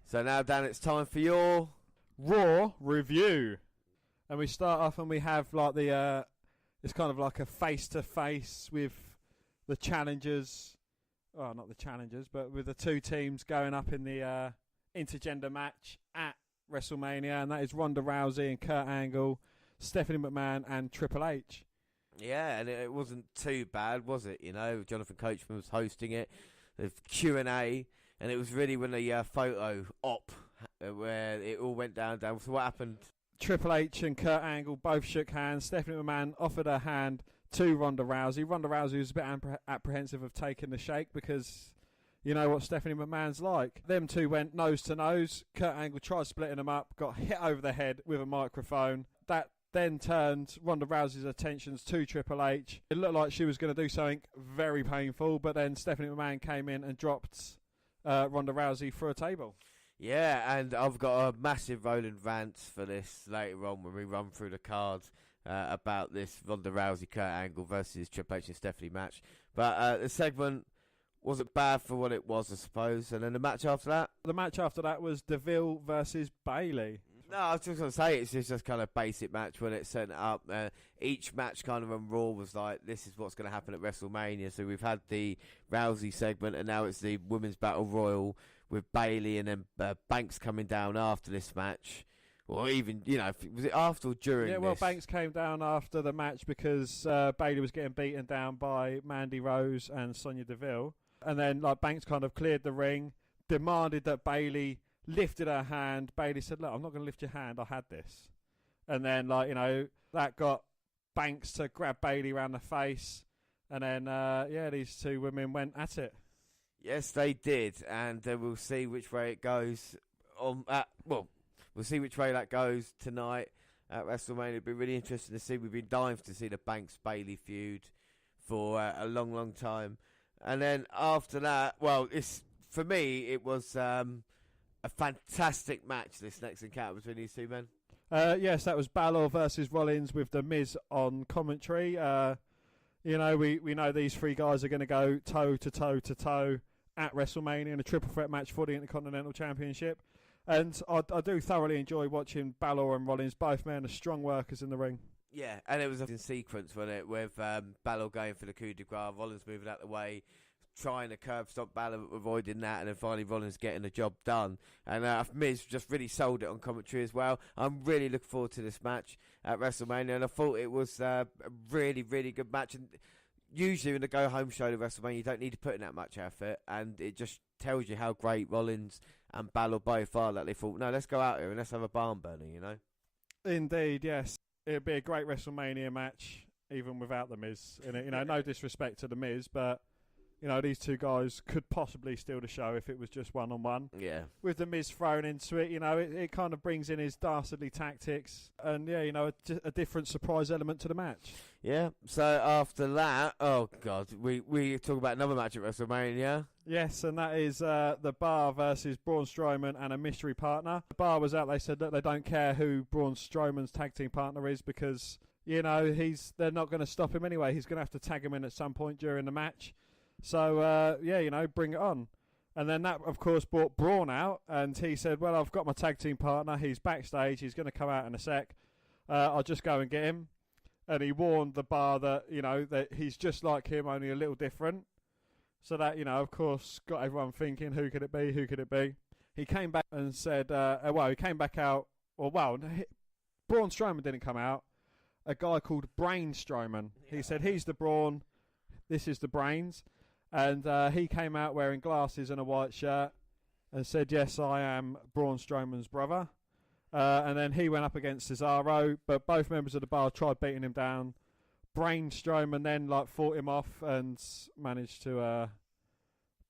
So now, Dan, it's time for your Raw review. And we start off and we have like it's kind of like a face-to-face with the challengers. Well, not the challengers, but with the two teams going up in the intergender match at WrestleMania. And that is Ronda Rousey and Kurt Angle, Stephanie McMahon and Triple H. Yeah, and it wasn't too bad, was it? You know, Jonathan Coachman was hosting it, the Q&A, and it was really when the photo op where it all went down. So what happened? Triple H and Kurt Angle both shook hands. Stephanie McMahon offered her hand to Ronda Rousey. Ronda Rousey was a bit apprehensive of taking the shake because you know what Stephanie McMahon's like. Them two went nose to nose. Kurt Angle tried splitting them up, got hit over the head with a microphone. That then turned Ronda Rousey's attentions to Triple H. It looked like she was going to do something very painful, but then Stephanie McMahon came in and dropped Ronda Rousey through a table. Yeah, and I've got a massive rolling rant for this later on when we run through the cards about this Ronda Rousey, Kurt Angle versus Triple H and Stephanie match. But the segment wasn't bad for what it was, I suppose. And then the match after that? The match after that was Deville versus Bayley. No, I was just going to say, it's just kind of basic match when it's set up. Each match kind of on Raw was like, this is what's going to happen at WrestleMania. So we've had the Rousey segment, and now it's the Women's Battle Royal with Bayley and then Banks coming down after this match. Or even, you know, was it after or during this? Yeah, well, Banks came down after the match because Bayley was getting beaten down by Mandy Rose and Sonya Deville. And then, like, Banks kind of cleared the ring, demanded that Bayley lifted her hand. Bayley said, look, I'm not going to lift your hand. I had this. And then, like, you know, that got Banks to grab Bayley around the face. And then, yeah, these two women went at it. Yes, they did. And we'll see which way it goes. We'll see which way that goes tonight at WrestleMania. It'll be really interesting to see. We've been dying to see the Banks-Bayley feud for a long, long time. And then after that, well, for me, it was a fantastic match, this next encounter between these two men. Yes, that was Balor versus Rollins with The Miz on commentary. We know these three guys are going to go toe to toe to toe at WrestleMania in a triple threat match for the Intercontinental Championship. And I do thoroughly enjoy watching Balor and Rollins. Both men are strong workers in the ring. Yeah, and it was in sequence, wasn't it, with Balor going for the coup de grace, Rollins moving out the way, trying to curb stop Balor, avoiding that, and then finally Rollins getting the job done. And Miz just really sold it on commentary as well. I'm really looking forward to this match at WrestleMania, and I thought it was a really, really good match. And usually in the go-home show to WrestleMania, you don't need to put in that much effort, and it just tells you how great Rollins and Balor both are, that they thought, no, let's go out here and let's have a barn burner, you know? Indeed, yes. It'd be a great WrestleMania match, even without The Miz in it. No disrespect to The Miz, but these two guys could possibly steal the show if it was just one-on-one. Yeah. With The Miz thrown into it, it kind of brings in his dastardly tactics and, a different surprise element to the match. Yeah, so after that, oh, God, we talk about another match at WrestleMania. Yes, and that is The Bar versus Braun Strowman and a mystery partner. The Bar was out, they said that they don't care who Braun Strowman's tag team partner is because, they're not going to stop him anyway. He's going to have to tag him in at some point during the match. So, bring it on. And then that, of course, brought Braun out, and he said, well, I've got my tag team partner. He's backstage. He's going to come out in a sec. I'll just go and get him. And he warned The Bar that, that he's just like him, only a little different. So that, of course, got everyone thinking, who could it be? Who could it be? He came back and said, he came back out, Braun Strowman didn't come out. A guy called Brain Strowman. Yeah. He said, he's the Braun, this is the Brains. And he came out wearing glasses and a white shirt and said, yes, I am Braun Strowman's brother. And then he went up against Cesaro, but both members of The Bar tried beating him down. Brain Strowman then fought him off and managed to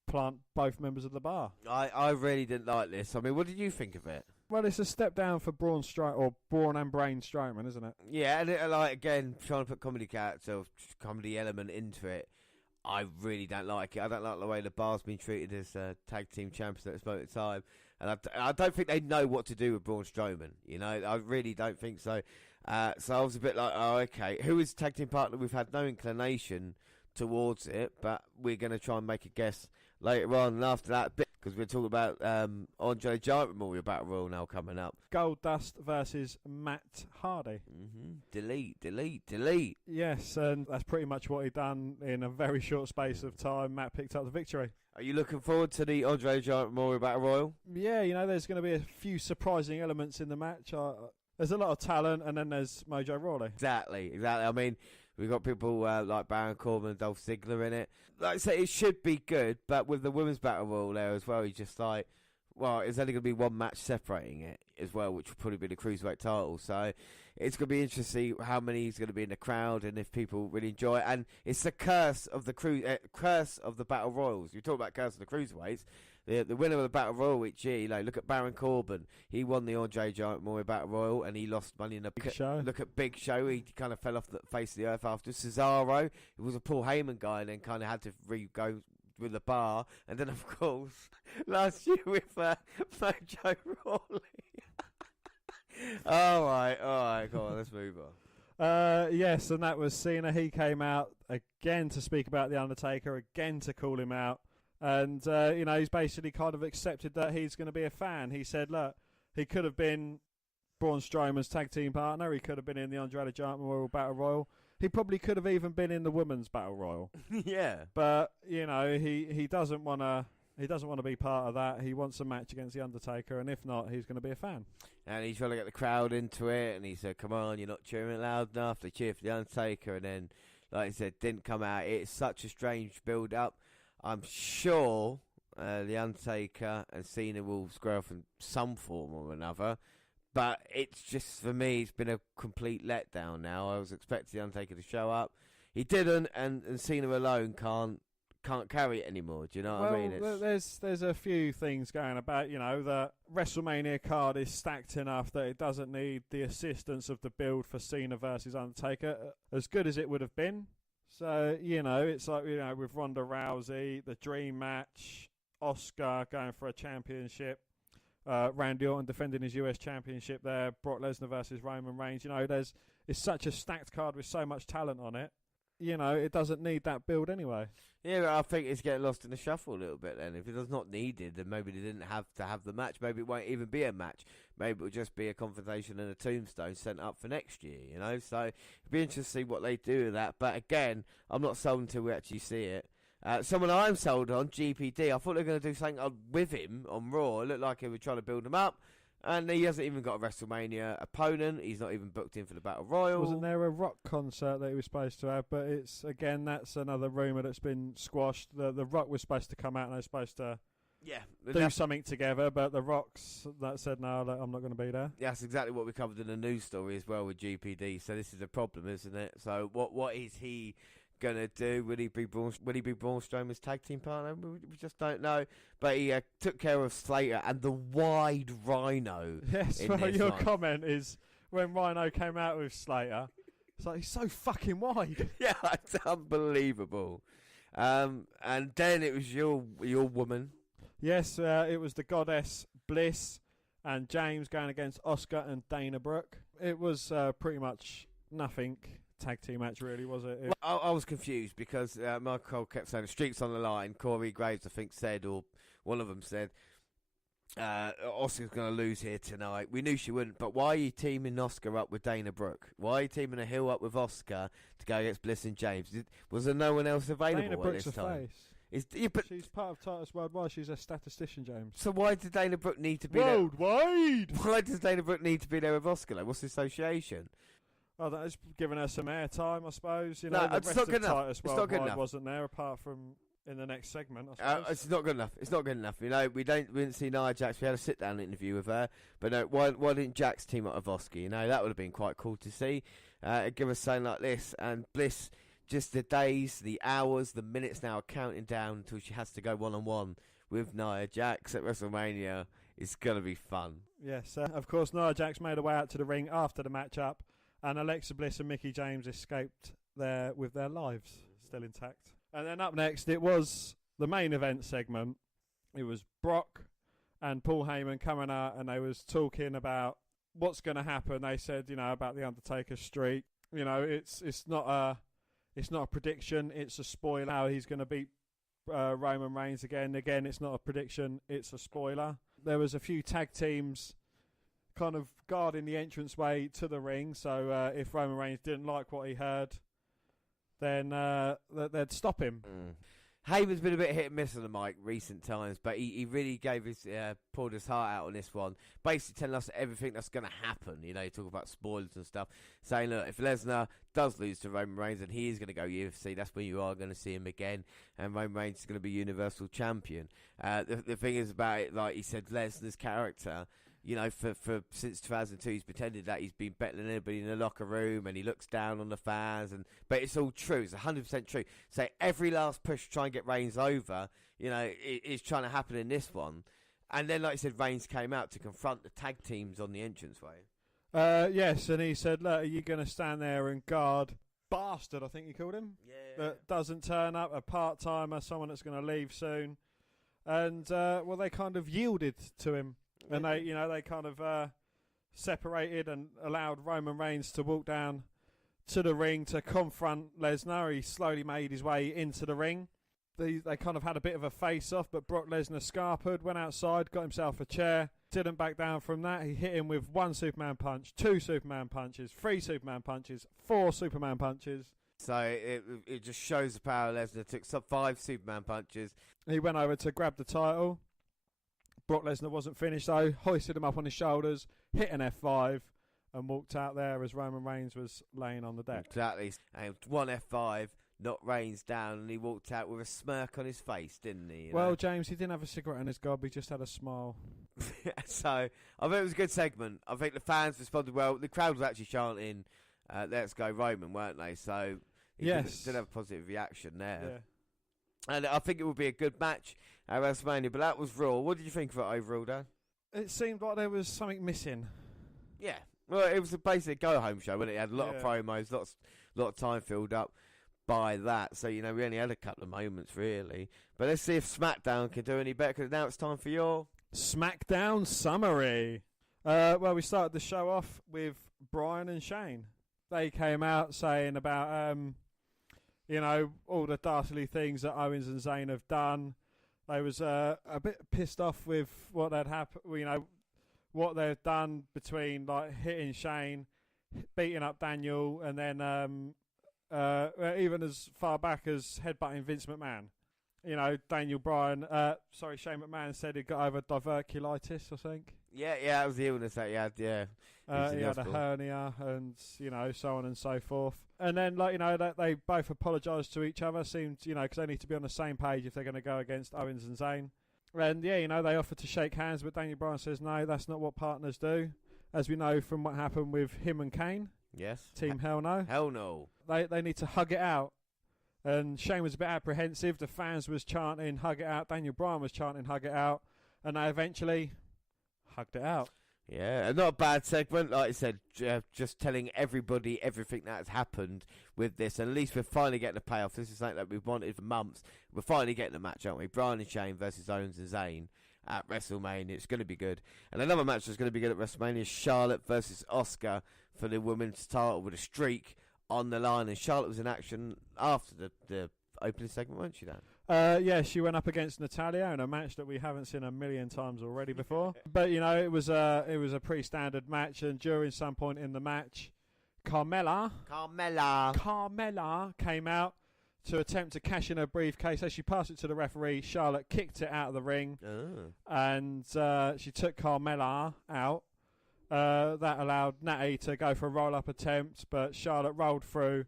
plant both members of The Bar. I really didn't like this. I mean, what did you think of it? Well, it's a step down for Braun and Brain Strowman, isn't it? Yeah, and again, trying to put comedy character or comedy element into it, I really don't like it. I don't like the way The Bar's been treated as tag team champions at this moment in time. And I don't think they know what to do with Braun Strowman. I really don't think so. So I was a bit like, oh, okay. Who is tag team partner? We've had no inclination towards it, but we're going to try and make a guess later on. And after that, because we're talking about Andre the Giant Memorial Battle Royal now coming up. Goldust versus Matt Hardy. Mm-hmm. Delete. Yes, and that's pretty much what he done in a very short space of time. Matt picked up the victory. Are you looking forward to the Andre the Giant Memorial Battle Royal? Yeah, there's going to be a few surprising elements in the match. There's a lot of talent, and then there's Mojo Rawley. Exactly. I mean, we've got people like Baron Corbin and Dolph Ziggler in it. Like I say, it should be good, but with the Women's Battle Royal there as well, you just like, well, it's only going to be one match separating it as well, which will probably be the Cruiserweight title. So it's going to be interesting to see how many is going to be in the crowd and if people really enjoy it. And it's the curse of the curse of the Battle Royals. You talk about curse of the Cruiserweights. The winner of the Battle Royal each year, look at Baron Corbin. He won the Andre Giant Memorial Battle Royal and he lost money in the Big Show. Look at Big Show. He kind of fell off the face of the earth after Cesaro. It was a Paul Heyman guy and then kind of had to go with The Bar. And then, of course, last year with Mojo Rawley. All right, go on, let's move on. Yes, and that was Cena. He came out again to speak about The Undertaker, again to call him out. And, he's basically kind of accepted that he's going to be a fan. He said, look, he could have been Braun Strowman's tag team partner. He could have been in the Andre the Giant Memorial Battle Royal. He probably could have even been in the Women's Battle Royal. Yeah. But, he doesn't want to be part of that. He wants a match against The Undertaker, and if not, he's going to be a fan. And he's trying to get the crowd into it, and he said, come on, you're not cheering loud enough. They cheer for The Undertaker, and then, like I said, didn't come out. It's such a strange build-up. I'm sure The Undertaker and Cena will square off in some form or another. But it's just, for me, it's been a complete letdown now. I was expecting The Undertaker to show up. He didn't, and Cena alone can't carry it anymore. Do you know what I mean? There's a few things going about, the WrestleMania card is stacked enough that it doesn't need the assistance of the build for Cena versus Undertaker, as good as it would have been. So, it's like, with Ronda Rousey, the dream match, Oscar going for a championship. Randy Orton defending his US Championship there. Brock Lesnar versus Roman Reigns. It's such a stacked card with so much talent on it. It doesn't need that build anyway. Yeah, I think it's getting lost in the shuffle a little bit then. If it was not needed, then maybe they didn't have to have the match. Maybe it won't even be a match. Maybe it'll just be a confrontation and a tombstone sent up for next year, So it'd be interesting to see what they do with that. But again, I'm not sold until we actually see it. Someone I'm sold on, GPD, I thought they were going to do something with him on Raw. It looked like they were trying to build him up. And he hasn't even got a WrestleMania opponent. He's not even booked in for the Battle Royal. Wasn't there a rock concert that he was supposed to have? But that's another rumour that's been squashed. The Rock was supposed to come out and they're supposed to do something together. But the Rock's that said, no, I'm not going to be there. Yeah, that's exactly what we covered in the news story as well with GPD. So this is a problem, isn't it? So what is he gonna do? Will he be Braun Strowman's tag team partner? We just don't know. But he took care of Slater and the wide Rhino. Yes, well, your comment is when Rhino came out with Slater, it's like he's so fucking wide. Yeah, it's unbelievable. And then it was your woman. Yes, it was the Goddess Bliss and James going against Oscar and Dana Brooke. It was pretty much nothing tag team match, really, was it? Well, I was confused because Michael Cole kept saying the streak's on the line. Corey Graves, I think, said, or one of them said, Oscar's going to lose here tonight. We knew she wouldn't, but why are you teaming Oscar up with Dana Brooke? Why are you teaming a heel up with Oscar to go against Bliss and James? Was there no one else available Dana Brooke's at this time? Face. She's part of Titus Worldwide. She's a statistician, James. So why did Dana Brooke need to be Worldwide? there? Why does Dana Brooke need to be there with Oscar? Like, what's the association? Oh, that's giving her some airtime, I suppose. No, the it's rest not of good enough. Titus It's not good Worldwide enough. wasn't there, apart from in the next segment, I suppose. It's not good enough. It's not good enough. We didn't see Nia Jax. We had a sit-down interview with her, but no, why didn't Jax team up with Oscar? That would have been quite cool to see. Give us something like this, and Bliss. Just the days, the hours, the minutes now are counting down until she has to go one-on-one with Nia Jax at WrestleMania. It's going to be fun. Yes, of course, Nia Jax made her way out to the ring after the match-up, and Alexa Bliss and Mickie James escaped there with their lives still intact. And then up next, it was the main event segment. It was Brock and Paul Heyman coming out, and they was talking about what's going to happen. They said, about the Undertaker streak. It's not a prediction. It's a spoiler. How he's going to beat Roman Reigns again. Again, it's not a prediction. It's a spoiler. There was a few tag teams kind of guarding the entranceway to the ring. So if Roman Reigns didn't like what he heard, then they'd stop him. Heyman's been a bit hit and miss on the mic recent times, but he really poured his heart out on this one, basically telling us everything that's going to happen. You talk about spoilers and stuff, saying, look, if Lesnar does lose to Roman Reigns and he is going to go UFC, that's when you are going to see him again, and Roman Reigns is going to be Universal Champion. The thing is about it, like he said, Lesnar's character, for since 2002, he's pretended that he's been better than anybody in the locker room, and he looks down on the fans, but it's all true. It's 100% true. So every last push to try and get Reigns over, is trying to happen in this one. And then, like I said, Reigns came out to confront the tag teams on the entranceway. Yes, and he said, look, are you going to stand there and guard bastard, I think you called him? Yeah. That doesn't turn up, a part-timer, someone that's going to leave soon. And, they kind of yielded to him. And they kind of separated and allowed Roman Reigns to walk down to the ring to confront Lesnar. He slowly made his way into the ring. They kind of had a bit of a face-off, but Brock Lesnar scarpered, went outside, got himself a chair, didn't back down from that. He hit him with 1 Superman punch, 2 Superman punches, 3 Superman punches, 4 Superman punches. So it just shows the power of Lesnar. Took 5 Superman punches. He went over to grab the title. Brock Lesnar wasn't finished though, hoisted him up on his shoulders, hit an F5 and walked out there as Roman Reigns was laying on the deck. Exactly. And 1 F5, knocked Reigns down, and he walked out with a smirk on his face, didn't he? Well, James, he didn't have a cigarette in his gob, he just had a smile. So, I think it was a good segment. I think the fans responded well. The crowd was actually chanting, let's go Roman, weren't they? So, he did have a positive reaction there. Yeah. And I think it would be a good match at WrestleMania, but that was Raw. What did you think of it overall, Dan? It seemed like there was something missing. Yeah. Well, it was basically a go-home show, wasn't it? It had a lot of promos, lot of time filled up by that. So, we only had a couple of moments, really. But let's see if SmackDown can do any better, because now it's time for your... SmackDown summary. Well, we started the show off with Bryan and Shane. They came out saying about, all the dastardly things that Owens and Zayn have done. They was a bit pissed off with what had happened, what they've done between like hitting Shane, beating up Daniel, and then even as far back as headbutting Vince McMahon. Shane McMahon said he got over diverculitis, I think. Yeah, that was the illness that he had, yeah. He had a hernia and, so on and so forth. And then, that they both apologised to each other, seemed, because they need to be on the same page if they're going to go against Owens and Zayn. And, they offered to shake hands, but Daniel Bryan says, no, that's not what partners do. As we know from what happened with him and Kane. Yes. Team Hell No. Hell No. They need to hug it out. And Shane was a bit apprehensive. The fans was chanting, hug it out. Daniel Bryan was chanting, hug it out. And they eventually hugged it out. Yeah, not a bad segment. Like I said, just telling everybody everything that's happened with this. And at least we're finally getting a payoff. This is something that we've wanted for months. We're finally getting a match, aren't we? Bryan and Shane versus Owens and Zayn at WrestleMania. It's going to be good. And another match that's going to be good at WrestleMania is Charlotte versus Asuka for the women's title with a streak on the line. And Charlotte was in action after the opening segment, weren't she, Dan? Yeah, she went up against Natalya in a match that we haven't seen a million times already before. But it was a pretty standard match, and during some point in the match, Carmella came out to attempt to cash in her briefcase. As she passed it to the referee, Charlotte kicked it out of the ring, and she took Carmella out. That allowed Natty to go for a roll-up attempt, but Charlotte rolled through,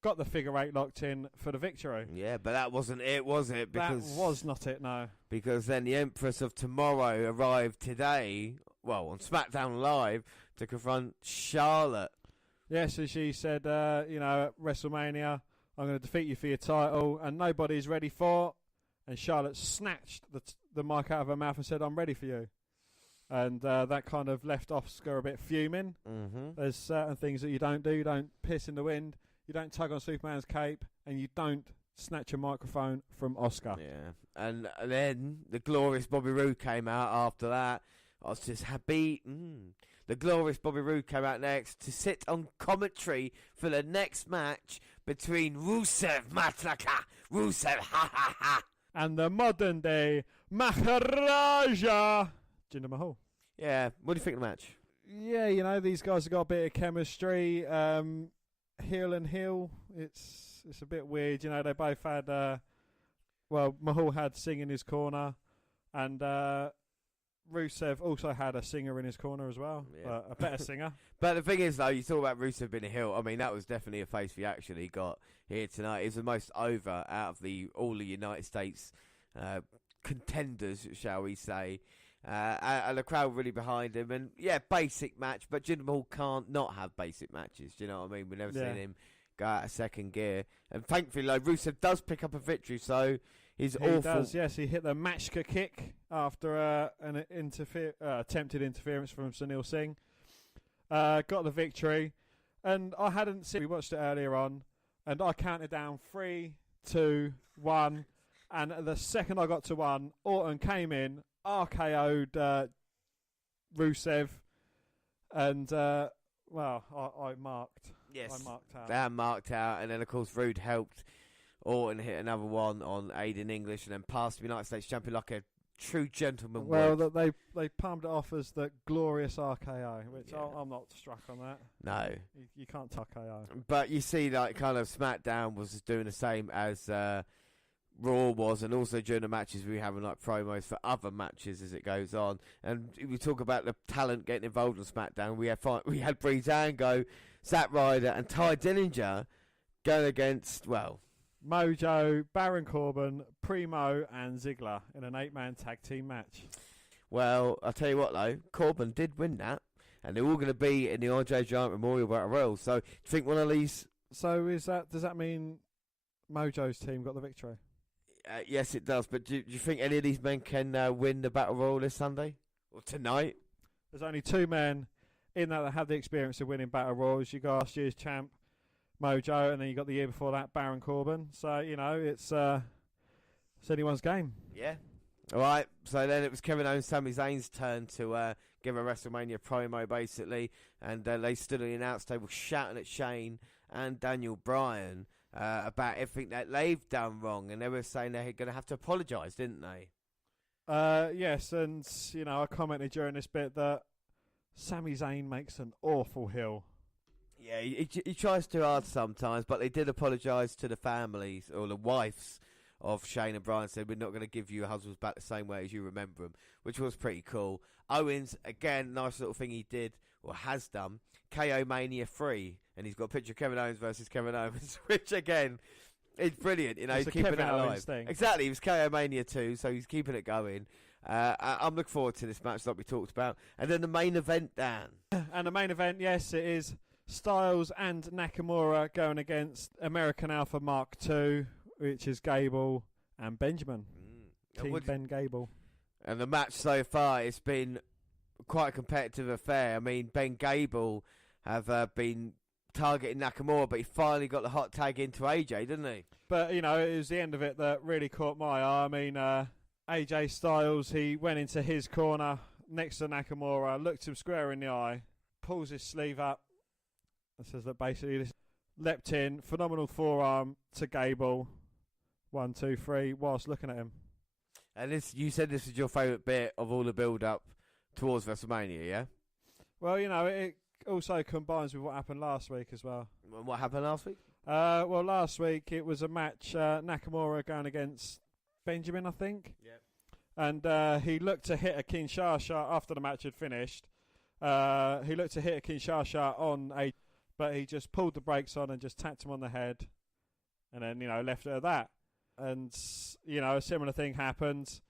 got the figure eight locked in for the victory. Yeah, but that wasn't it, was it? Because that was not it, no. Because then the Empress of Tomorrow arrived today, on SmackDown Live, to confront Charlotte. Yeah, so she said, at WrestleMania, I'm going to defeat you for your title, and nobody's ready for. And Charlotte snatched the mic out of her mouth and said, I'm ready for you. And that kind of left Asuka a bit fuming. Mm-hmm. There's certain things that you don't do. You don't piss in the wind. You don't tug on Superman's cape. And you don't snatch a microphone from Asuka. Yeah. And then the glorious Bobby Roode came out after that. I was just happy. The glorious Bobby Roode came out next to sit on commentary for the next match between Rusev Jinder and the modern day Maharaja Jinder Mahal. Yeah, what do you think of the match? Yeah, these guys have got a bit of chemistry. Heel and heel, it's a bit weird. They both had, Mahal had Singh in his corner, and Rusev also had a singer in his corner as well, a better singer. But the thing is, though, you talk about Rusev being a heel. I mean, that was definitely a face reaction he got here tonight. He's the most over out of all the United States contenders, shall we say. And the crowd really behind him. And, basic match, but Jinder Mahal can't not have basic matches. Do you know what I mean? We've never seen him go out of second gear. And thankfully, Rusev does pick up a victory, so he's awful. He does, yes. He hit the Machka kick after an attempted interference from Sunil Singh. Got the victory. And I hadn't seen... We watched it earlier on, and I counted down 3, 2, 1. And the second I got to 1, Orton came in, RKO'd Rusev, and I marked. Yes, I marked out. That marked out, and then of course Rude helped Orton hit another one on Aiden English, and then passed the United States champion like a true gentleman. Well, they palmed it off as the glorious RKO, which I'm not struck on that. No, you can't tuck KO. But you see, kind of SmackDown was doing the same as Raw was, and also during the matches we having promos for other matches as it goes on. And we talk about the talent getting involved on SmackDown. We had Breezango, Zack Ryder, and Ty Dillinger going against Mojo, Baron Corbin, Primo, and Ziggler in an 8-man tag team match. Well, I'll tell you what though, Corbin did win that, and they're all going to be in the RJ Giant Memorial Battle Royal. So, do you think one of these? So, does that mean Mojo's team got the victory? Yes, it does. But do you think any of these men can win the Battle Royal this Sunday or tonight? There's only 2 men in that have the experience of winning Battle Royals. You got last year's champ Mojo, and then you got the year before that Baron Corbin. So it's anyone's game. Yeah, All right, so then it was Kevin Owens, Sami Zayn's turn to give a WrestleMania promo, basically, and they stood on the announce table shouting at Shane and Daniel Bryan about everything that they've done wrong, and they were saying they're going to have to apologise, didn't they? Yes, and, I commented during this bit that Sami Zayn makes an awful heel. Yeah, he tries too hard sometimes, but they did apologise to the families, or the wives, of Shane and Bryan, said we're not going to give you your husbands back the same way as you remember them, which was pretty cool. Owens, again, nice little thing he did, or has done, KO Mania 3, and he's got a picture of Kevin Owens versus Kevin Owens, which again, is brilliant, he's keeping Kevin it alive. Owens thing. Exactly, he was KO Mania 2, so he's keeping it going. I'm looking forward to this match that we talked about. And then the main event, Dan. And the main event, yes, it is Styles and Nakamura going against American Alpha Mark II, which is Gable and Benjamin. Team Ben Gable. And the match so far, it's been quite a competitive affair. I mean, Ben Gable have been targeting Nakamura, but he finally got the hot tag into AJ, didn't he? But, it was the end of it that really caught my eye. I mean, AJ Styles, he went into his corner next to Nakamura, looked him square in the eye, pulls his sleeve up, and says that basically this leapt in, phenomenal forearm to Gable. 1, 2, 3, whilst looking at him. And you said this is your favourite bit of all the build-up towards WrestleMania, yeah? Well, it also combines with what happened last week as well. What happened last week? Well, last week it was a match, Nakamura going against Benjamin, I think. Yeah. And he looked to hit a Kinshasa after the match had finished. He looked to hit a Kinshasa on but he just pulled the brakes on and just tapped him on the head. And then, left it at that. And, a similar thing happened.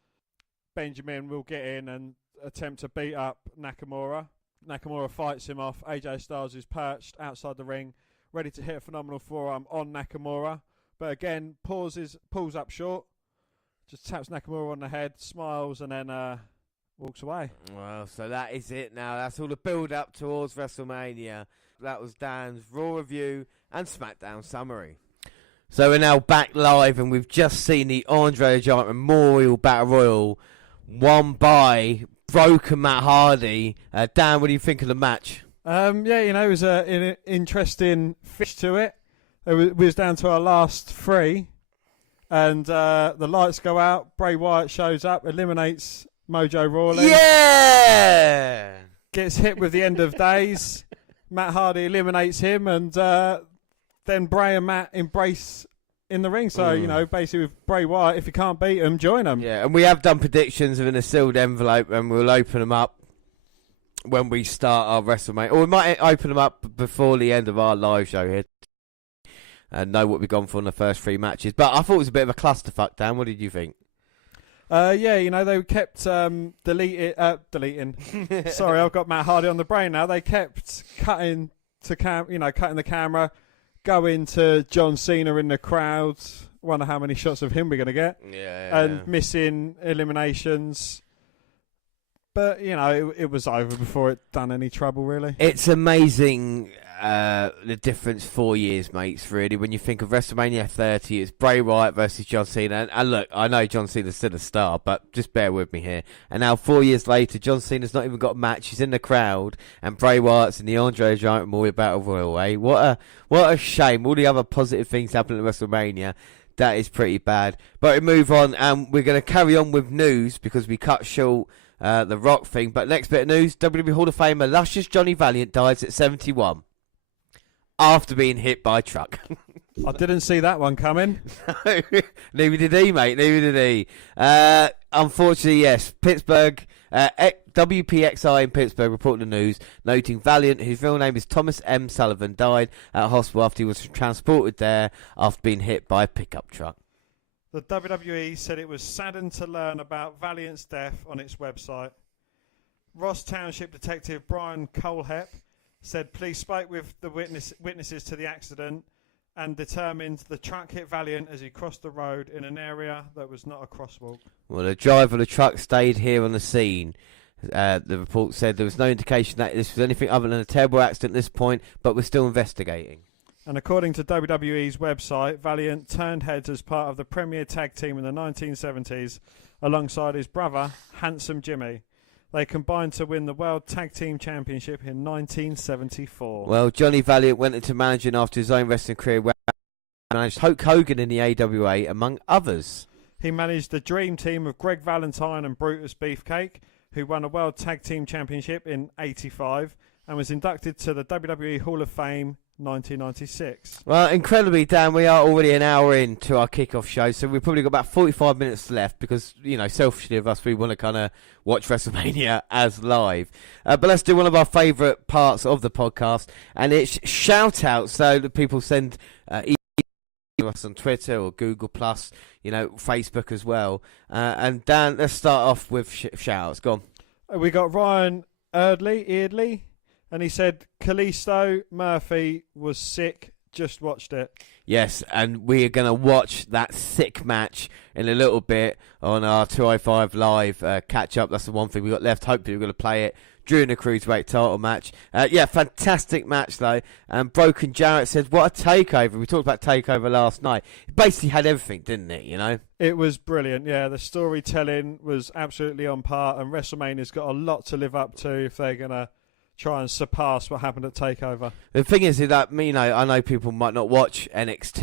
Benjamin will get in and attempt to beat up Nakamura. Nakamura fights him off. AJ Styles is perched outside the ring, ready to hit a phenomenal forearm on Nakamura. But again, pulls up short, just taps Nakamura on the head, smiles, and then walks away. Well, so that is it now. That's all the build-up towards WrestleMania. That was Dan's Raw review and SmackDown summary. So we're now back live, and we've just seen the Andre the Giant Memorial Battle Royal won by broken Matt Hardy. Dan, what do you think of the match? It was an interesting finish to it. We was down to our last 3, and the lights go out. Bray Wyatt shows up, eliminates Mojo Rawley. Yeah! Gets hit with the end of days. Matt Hardy eliminates him, and then Bray and Matt embrace in the ring. So, basically with Bray Wyatt, if you can't beat him, join him. Yeah, and we have done predictions in a sealed envelope, and we'll open them up when we start our WrestleMania. Or we might open them up before the end of our live show here and know what we've gone for in the first 3 matches. But I thought it was a bit of a clusterfuck, Dan. What did you think? They kept deleting. Sorry, I've got Matt Hardy on the brain now. They kept cutting to cutting the camera, going to John Cena in the crowd. Wonder how many shots of him we're gonna get. And missing eliminations. But it was over before it done any trouble. Really, it's amazing the difference 4 years makes. Really, when you think of WrestleMania 30, it's Bray Wyatt versus John Cena. And look, I know John Cena's still a star, but just bear with me here. And now 4 years later, John Cena's not even got a match. He's in the crowd, and Bray Wyatt's in the Andre the Giant Memorial Battle Royal. What a shame! All the other positive things happening at WrestleMania. That is pretty bad. But we move on, and we're going to carry on with news because we cut short the Rock thing. But next bit of news, WWE Hall of Famer Luscious Johnny Valiant dies at 71 after being hit by a truck. I didn't see that one coming. Neither did he, mate. Neither did he. Unfortunately, yes. Pittsburgh, WPXI in Pittsburgh reported the news, noting Valiant, whose real name is Thomas M. Sullivan, died at a hospital after he was transported there after being hit by a pickup truck. The WWE said it was saddened to learn about Valiant's death on its website. Ross Township Detective Brian Colehep said police spoke with the witnesses to the accident and determined the truck hit Valiant as he crossed the road in an area that was not a crosswalk. Well, the driver of the truck stayed here on the scene. The report said there was no indication that this was anything other than a terrible accident at this point, but we're still investigating. And according to WWE's website, Valiant turned heads as part of the premier tag team in the 1970s alongside his brother, Handsome Jimmy. They combined to win the World Tag Team Championship in 1974. Well, Johnny Valiant went into managing after his own wrestling career, where he managed Hulk Hogan in the AWA, among others. He managed the dream team of Greg Valentine and Brutus Beefcake, who won a World Tag Team Championship in '85 and was inducted to the WWE Hall of Fame 1996. Well, incredibly, Dan, we are already an hour into our kickoff show, so we've probably got about 45 minutes left because, you know, selfishly of us, we want to kind of watch WrestleMania as live. But let's do one of our favourite parts of the podcast, and it's shout-outs. So that people send email to us on Twitter or Google+, you know, Facebook as well. And Dan, let's start off with shout-outs. Go on. We got Ryan Erdley. And he said, Kalisto Murphy was sick, just watched it. Yes, and we are going to watch that sick match in a little bit on our 205 Live catch-up. That's the one thing we got left. Hopefully we're going to play it during the Cruiserweight title match. Yeah, fantastic match, though. And Broken Jarrett said, what a takeover. We talked about takeover last night. It basically had everything, didn't it, you know? It was brilliant, yeah. The storytelling was absolutely on par, and WrestleMania's got a lot to live up to if they're going to try and surpass what happened at TakeOver. The thing is that, you know, I know people might not watch NXT,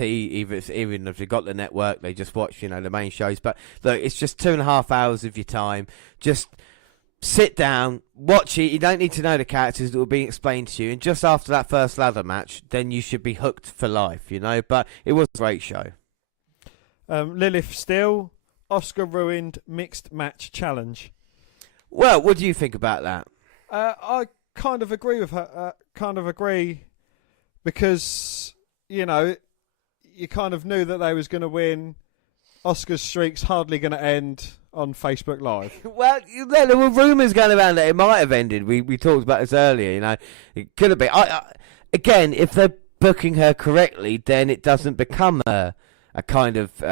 even if they've got the network, they just watch, you know, the main shows. But look, it's just 2.5 hours of your time. Just sit down, watch it. You don't need to know the characters that will be explained to you. And just after that first ladder match, then you should be hooked for life, you know. But it was a great show. Lilith Steele, Oscar ruined mixed match challenge. Well, what do you think about that? I kind of agree with her. Because, you know, you kind of knew that they was going to win. Oscar's streak's hardly going to end on Facebook Live. Well, there were rumours going around that it might have ended. We talked about this earlier, you know. It could have been. Again, if they're booking her correctly, then it doesn't become a kind of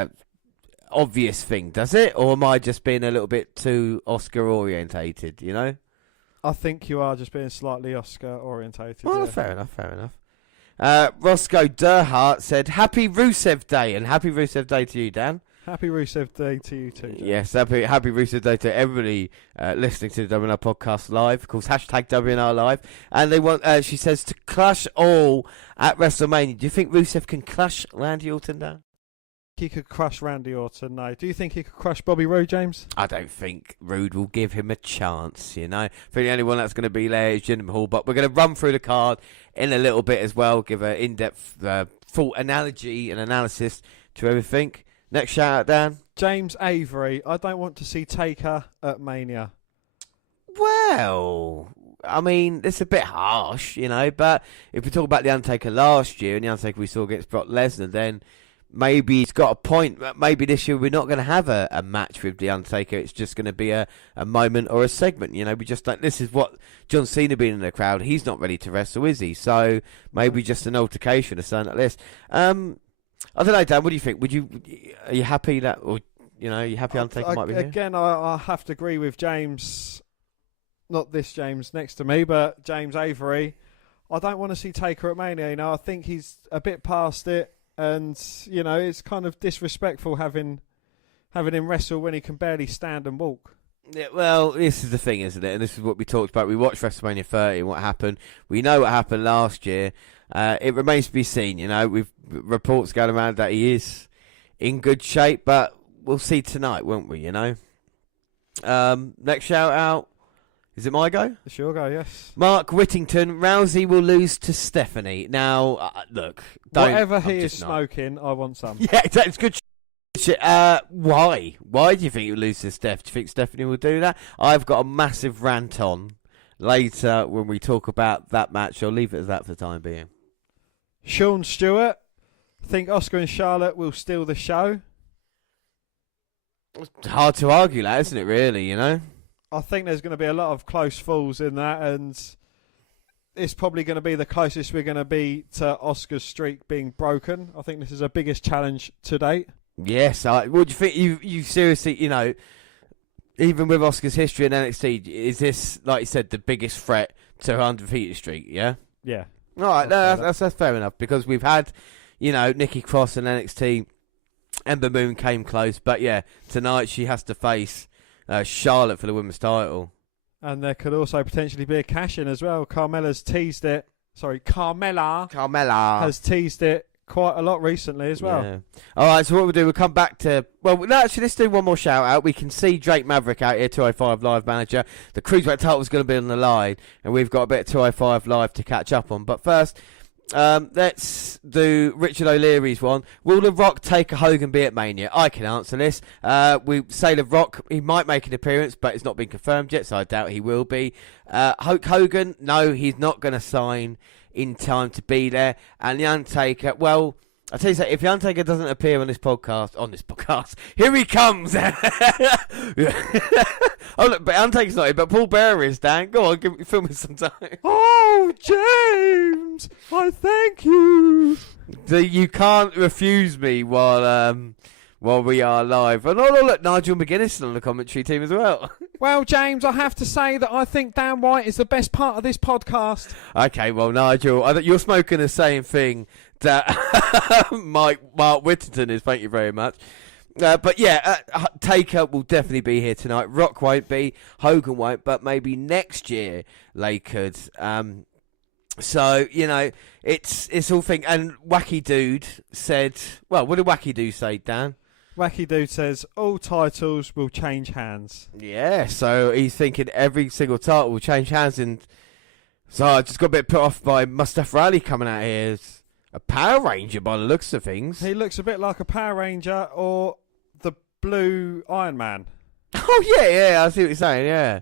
obvious thing, does it? Or am I just being a little bit too Oscar-orientated, you know? I think you are just being slightly Oscar-orientated. Well, yeah. fair enough. Roscoe Durhart said, Happy Rusev Day, and Happy Rusev Day to you, Dan. Happy Rusev Day to you too, Dan. Yes, happy Rusev Day to everybody listening to the WNR podcast live. Of course, hashtag WNR Live. And they want, she says, to clash all at WrestleMania. Do you think Rusev can clash Randy Orton, Dan? He could crush Randy Orton, no. Do you think he could crush Bobby Roode, James? I don't think Rude will give him a chance, you know. I think the only one that's going to be there is Jinder Mahal, but we're going to run through the card in a little bit as well, give an in-depth full analogy and analysis to everything. Next shout out, Dan. James Avery, I don't want to see Taker at Mania. Well, I mean, it's a bit harsh, you know, but if we talk about The Undertaker last year and The Undertaker we saw against Brock Lesnar, then maybe he's got a point. Maybe this year we're not going to have a match with The Undertaker. It's just going to be a moment or a segment. You know, we just don't. This is what John Cena being in the crowd. He's not ready to wrestle, is he? So maybe just an altercation or something like this. I don't know, Dan. What do you think? Are you happy that, or you know, are you happy Undertaker might be here? Again, I have to agree with James. Not this James next to me, but James Avery. I don't want to see Taker at Mania. You know, I think he's a bit past it. And, you know, it's kind of disrespectful having him wrestle when he can barely stand and walk. Yeah, well, this is the thing, isn't it? And this is what we talked about. We watched WrestleMania 30 and what happened. We know what happened last year. It remains to be seen, you know. We've reports going around that he is in good shape, but we'll see tonight, won't we, you know? Next shout out. Is it my go? It's your go, yes. Mark Whittington, Rousey will lose to Stephanie. Now, look. Whatever he is smoking, I want some. Yeah, it's good shit. Why? Why do you think he'll lose to Steph? Do you think Stephanie will do that? I've got a massive rant on later when we talk about that match. I'll leave it as that for the time being. Sean Stewart, think Oscar and Charlotte will steal the show? It's hard to argue that, isn't it, really, you know? I think there's going to be a lot of close falls in that, and it's probably going to be the closest we're going to be to Oscar's streak being broken. I think this is the biggest challenge to date. Yes, what do you think? You seriously, you know, even with Oscar's history in NXT, is this, like you said, the biggest threat to her undefeated streak? Yeah. Yeah. All right, no, that's fair enough, because we've had, Nikki Cross and NXT. Ember Moon came close, but yeah, tonight she has to face Charlotte for the women's title. And there could also potentially be a cash-in as well. Carmella has teased it quite a lot recently as well. Yeah. All right, so what we'll do, we'll come back to... Well, no, actually, let's do one more shout-out. We can see Drake Maverick out here, 205 Live manager. The Cruiserweight title is going to be on the line, and we've got a bit of 205 Live to catch up on. But first, let's do Richard O'Leary's one. Will The Rock take a Hogan be at Mania? I can answer this. We say The Rock, he might make an appearance, but it's not been confirmed yet, so I doubt he will be. Hulk Hogan, no, he's not going to sign in time to be there. And The Undertaker, well, I'll tell you something, if The Undertaker doesn't appear on this podcast, here he comes! Oh, look, but Undertaker's not here, but Paul Bearer is, Dan. Go on, film me some time. Oh, James! I thank you! You can't refuse me while we are live. And look, Nigel McGuinness is on the commentary team as well. Well, James, I have to say that I think Dan White is the best part of this podcast. Okay, well, Nigel, you're smoking the same thing that Mark Whittington is. Thank you very much. But yeah, Taker will definitely be here tonight. Rock won't be, Hogan won't, but maybe next year they could. So, it's all thing. And Wacky Dude said, well, what did Wacky Dude say, Dan? Wacky Dude says all titles will change hands. Yeah, so he's thinking every single title will change hands. And so I just got a bit put off by Mustafa Ali coming out here as a Power Ranger by the looks of things. He looks a bit like a Power Ranger or the blue Iron Man. Oh, yeah, I see what you're saying, yeah.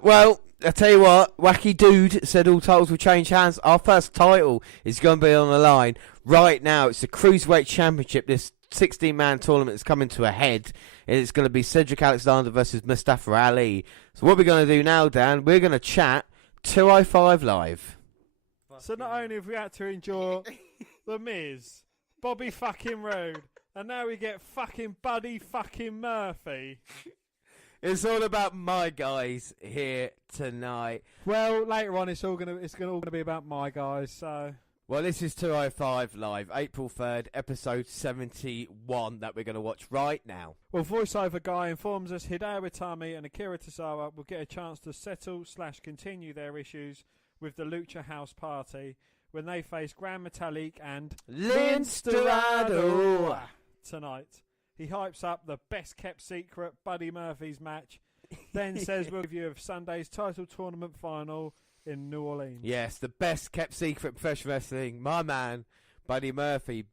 Well, I tell you what, Wacky Dude said all titles will change hands. Our first title is going to be on the line. Right now, it's the Cruiserweight Championship. This 16-man tournament is coming to a head. And it's going to be Cedric Alexander versus Mustafa Ali. So what we're going to do now, Dan, we're going to chat 205 Live. So not only have we had to endure The Miz, Bobby fucking Roode, and now we get fucking Buddy fucking Murphy. It's all about my guys here tonight. Well, later on, it's all gonna be about my guys. So, well, this is 205 Live, April 3rd, episode 71 that we're going to watch right now. Well, voiceover guy informs us Hideo Itami and Akira Tozawa will get a chance to settle/continue their issues with the Lucha House Party when they face Gran Metalik and Lince Dorado tonight. He hypes up the best-kept secret Buddy Murphy's match, then says we'll give you of Sunday's title tournament final in New Orleans. Yes, the best-kept secret professional wrestling, my man, Buddy Murphy.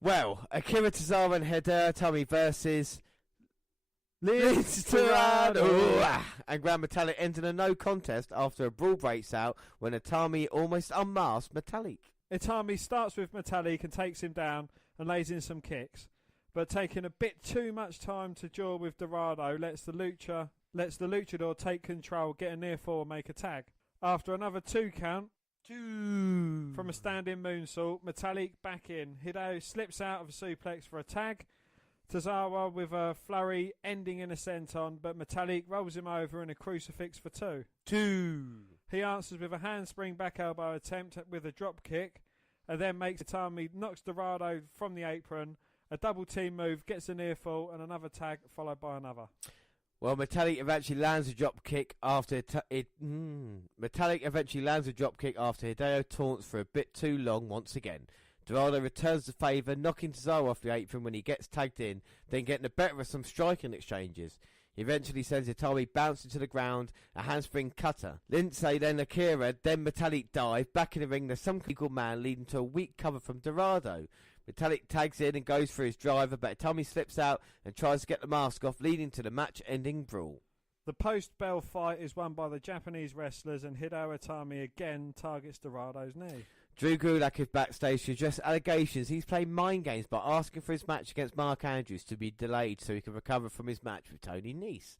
Well, Akira Tozawa and Hideo Itami versus Lince Dorado and Gran Metalik ended a no contest after a brawl breaks out when Itami almost unmasked Metalik. Itami starts with Metalik and takes him down and lays in some kicks. But taking a bit too much time to jaw with Dorado lets the luchador take control, get a near fall and make a tag. After another 2 count, from a standing moonsault, Metalik back in. Hideo slips out of a suplex for a tag. Tozawa with a flurry ending in a senton, but Metalik rolls him over in a crucifix for 2. He answers with a handspring back elbow attempt with a drop kick, and then makes Itami knocks Dorado from the apron. A double team move, gets a near fall, and another tag followed by another. Well, Metalik eventually lands a drop kick after Hideo taunts for a bit too long once again. Dorado returns the favour, knocking Tozawa off the apron when he gets tagged in, then getting the better of some striking exchanges. He eventually sends Itami bouncing to the ground, a handspring cutter. Lince, then Akira, then Metalik dive. Back in the ring, there's some legal man leading to a weak cover from Dorado. Metalik tags in and goes for his driver, but Itami slips out and tries to get the mask off, leading to the match-ending brawl. The post-bell fight is won by the Japanese wrestlers, and Hideo Itami again targets Dorado's knee. Drew Gulak is backstage to address allegations he's played mind games by asking for his match against Mark Andrews to be delayed so he can recover from his match with Tony Nese.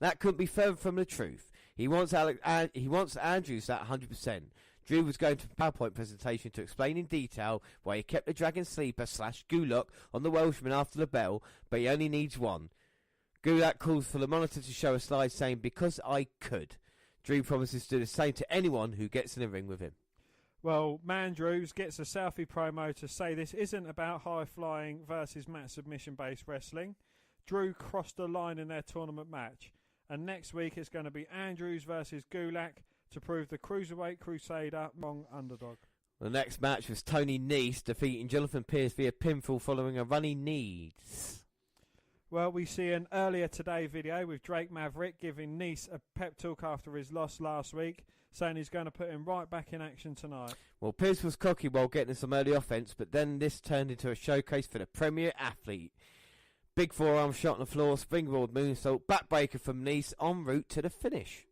That couldn't be further from the truth. He wants Andrews at 100%. Drew was going to a PowerPoint presentation to explain in detail why he kept the Dragon Sleeper / Gulak on the Welshman after the bell, but he only needs one. Gulak calls for the monitor to show a slide saying, "Because I could." Drew promises to do the same to anyone who gets in the ring with him. Well, Mandrews gets a selfie promo to say this isn't about high-flying versus mat submission-based wrestling. Drew crossed the line in their tournament match. And next week it's going to be Andrews versus Gulak to prove the Cruiserweight Crusader wrong underdog. The next match was Tony Nese defeating Jonathan Pierce via pinfall following a running knees. Well, we see an earlier today video with Drake Maverick giving Nese a pep talk after his loss last week, saying he's going to put him right back in action tonight. Well, Pierce was cocky while getting some early offense, but then this turned into a showcase for the premier athlete. Big forearm shot on the floor, springboard moonsault, backbreaker from Nese en route to the finish.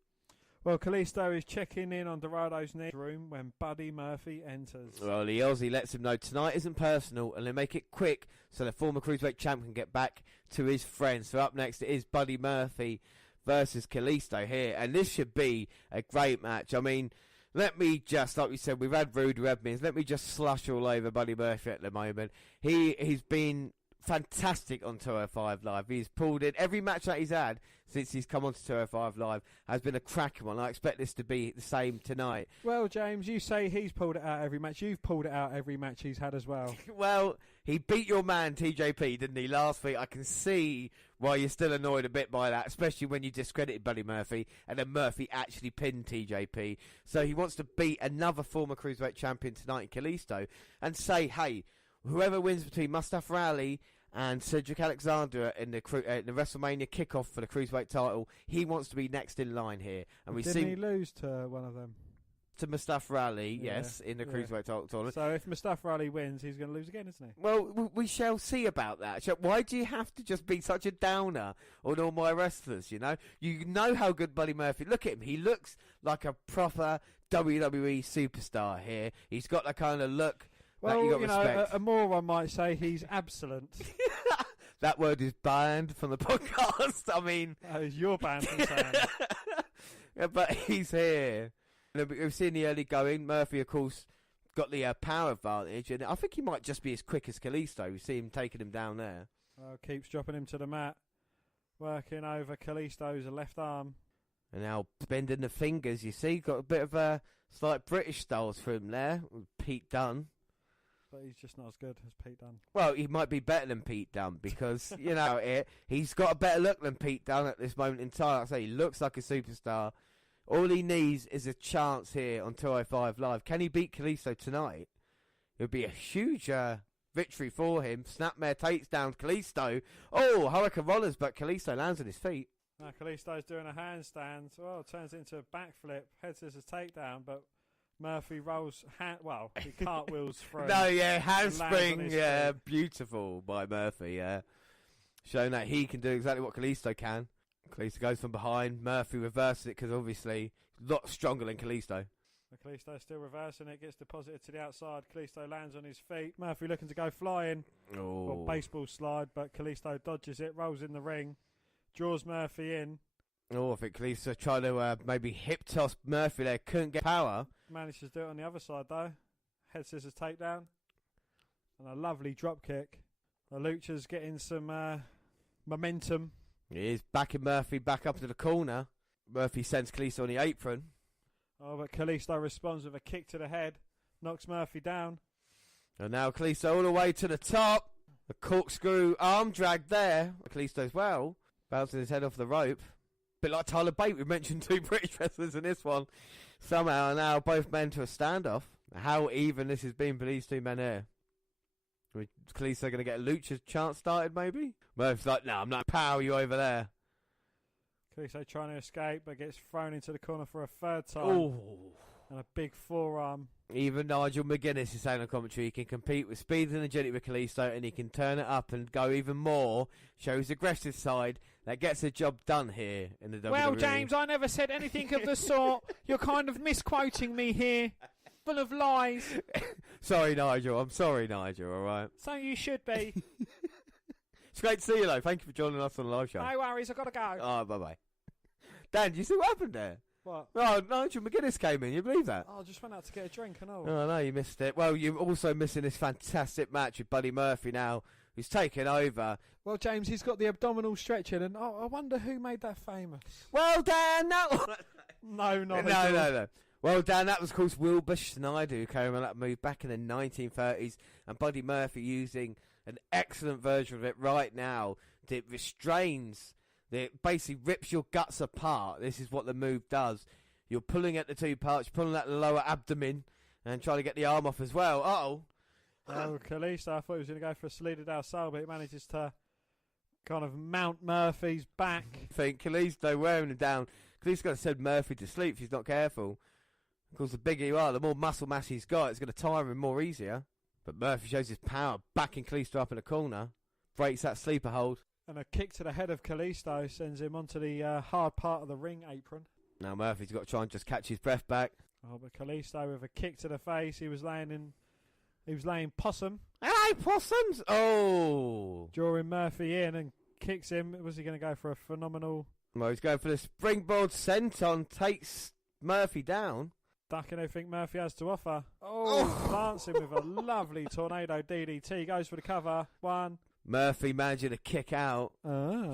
Well, Kalisto is checking in on Dorado's next room when Buddy Murphy enters. Well, the Aussie lets him know tonight isn't personal and they make it quick so the former Cruiserweight champ can get back to his friends. So up next it is Buddy Murphy versus Kalisto here, and this should be a great match. I mean, let me just, like we said, we've had Rude, we've had Miz, let me just slush all over Buddy Murphy at the moment. He's been fantastic on 205 Live. He's pulled in every match that he's had since he's come on to 205 Live has been a cracking one. I expect this to be the same tonight. Well, James, you say he's pulled it out every match. You've pulled it out every match he's had as well. Well, he beat your man TJP, didn't he, last week? I can see why you're still annoyed a bit by that, especially when you discredited Buddy Murphy and then Murphy actually pinned TJP. So he wants to beat another former Cruiserweight champion tonight in Kalisto and say, hey, whoever wins between Mustafa Ali and Cedric Alexander in the WrestleMania Kickoff for the Cruiserweight title, he wants to be next in line here. And we Didn't he lose to one of them? To Mustafa Ali, yes, in the Cruiserweight title tournament. So if Mustafa Ali wins, he's going to lose again, isn't he? Well, we shall see about that. Why do you have to just be such a downer on all my wrestlers, you know? You know how good Buddy Murphy... Look at him. He looks like a proper WWE superstar here. He's got that kind of look... Well, you know, a moron might say he's absent. That word is banned from the podcast. I mean... That is your banned from saying it. Yeah, but he's here. We've seen the early going. Murphy, of course, got the power advantage, and I think he might just be as quick as Kalisto. We see him taking him down there. Keeps dropping him to the mat. Working over Kalisto's left arm. And now bending the fingers, you see. Got a bit of a slight British styles for him there. Pete Dunne. But he's just not as good as Pete Dunne. Well, he might be better than Pete Dunne because, you know, he's got a better look than Pete Dunne at this moment in time. Like I say, he looks like a superstar. All he needs is a chance here on 205 Live. Can he beat Kalisto tonight? It would be a huge victory for him. Snapmare takes down Kalisto. Oh, Hurricane Rollers, but Kalisto lands on his feet. Now Kalisto's doing a handstand. Well, turns into a backflip. Head scissors takedown, but... Murphy rolls, he cartwheels through. No, yeah, handspring, yeah, beautiful by Murphy, yeah. Showing that he can do exactly what Kalisto can. Kalisto goes from behind, Murphy reverses it because obviously a lot stronger than Kalisto. Kalisto still reversing it, gets deposited to the outside. Kalisto lands on his feet. Murphy looking to go flying. Oh. Well, baseball slide, but Kalisto dodges it, rolls in the ring, draws Murphy in. Oh, I think Kalisto tried to maybe hip toss Murphy there, couldn't get power. Managed to do it on the other side though. Head scissors takedown. And a lovely drop kick. The Lucha's getting some momentum. He is backing Murphy back up to the corner. Murphy sends Kalisto on the apron. Oh, but Kalisto responds with a kick to the head. Knocks Murphy down. And now Kalisto all the way to the top. The corkscrew arm drag there. Kalisto as well. Bouncing his head off the rope. Bit like Tyler Bate, we mentioned two British wrestlers in this one. Somehow now both men to a standoff. How even this has been for these two men here. Kalisto going to get a Lucha chance started maybe? Murphy's like, no, I'm not power you over there. Kalisto trying to escape but gets thrown into the corner for a third time. Ooh. And a big forearm. Even Nigel McGuinness is saying on commentary he can compete with speed and agility with Kalisto, and he can turn it up and go even more, show his aggressive side. That gets the job done here in the WWE. Well, James, I never said anything of the sort. You're kind of misquoting me here. Full of lies. Sorry, Nigel. I'm sorry, Nigel, alright? So you should be. It's great to see you, though. Thank you for joining us on the live show. No worries, I've got to go. Oh, bye-bye. Dan, do you see what happened there? What? Oh, Nigel McGuinness came in. You believe that? Oh, I just went out to get a drink and all. Oh, no, you missed it. Well, you're also missing this fantastic match with Buddy Murphy now, who's taken over. Well, James, he's got the abdominal stretching, and I wonder who made that famous. Well, Dan, no. No. Well, Dan, that was, of course, Wilbur Schneider who came on that move back in the 1930s, and Buddy Murphy using an excellent version of it right now that restrains, that basically rips your guts apart. This is what the move does. You're pulling at the two parts, pulling at the lower abdomen, and trying to get the arm off as well. Uh-oh. Oh, Kalisto, I thought he was going to go for a Salida del Sol, but he manages to kind of mount Murphy's back. I think Kalisto wearing him down. Kalisto's going to send Murphy to sleep if he's not careful. Of course, the bigger you are, the more muscle mass he's got, it's going to tire him more easier. But Murphy shows his power, backing Kalisto up in the corner. Breaks that sleeper hold. And a kick to the head of Kalisto sends him onto the hard part of the ring apron. Now Murphy's got to try and just catch his breath back. Oh, but Kalisto with a kick to the face. He was laying possum. Hello, possums! Oh! Drawing Murphy in and kicks him. Was he going to go for a phenomenal... Well, he's going for the springboard senton, takes Murphy down. Ducking everything Murphy has to offer. Oh, plants him with a lovely tornado DDT. Goes for the cover. One. Murphy managing to kick out.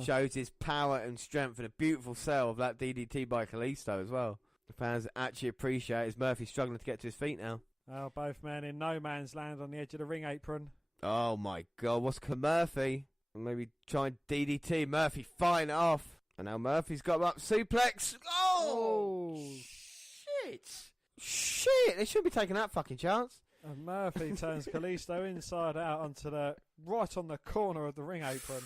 Shows his power and strength and a beautiful sell of that DDT by Kalisto as well. The fans actually appreciate it as Murphy's struggling to get to his feet now. Oh, both men in no man's land on the edge of the ring apron. Oh my God, what's Murphy? Maybe try and DDT. Murphy fighting it off. And now Murphy's got him up. Suplex. Oh! Shit! They shouldn't be taking that fucking chance. And Murphy turns Kalisto inside out onto right on the corner of the ring apron.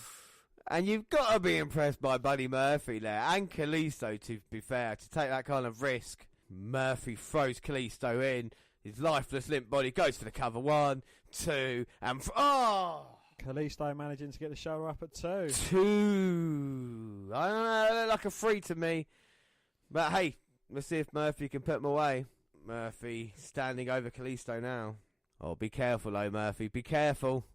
And you've got to be impressed by Buddy Murphy there, and Kalisto, to be fair, to take that kind of risk. Murphy throws Kalisto in. His lifeless limp body goes for the cover. 1, 2, and... Kalisto managing to get the shoulder up at 2. 2. I don't know, it looked like a 3 to me. But hey, let's see if Murphy can put him away. Murphy standing over Kalisto now. Oh, be careful though, Murphy. Be careful.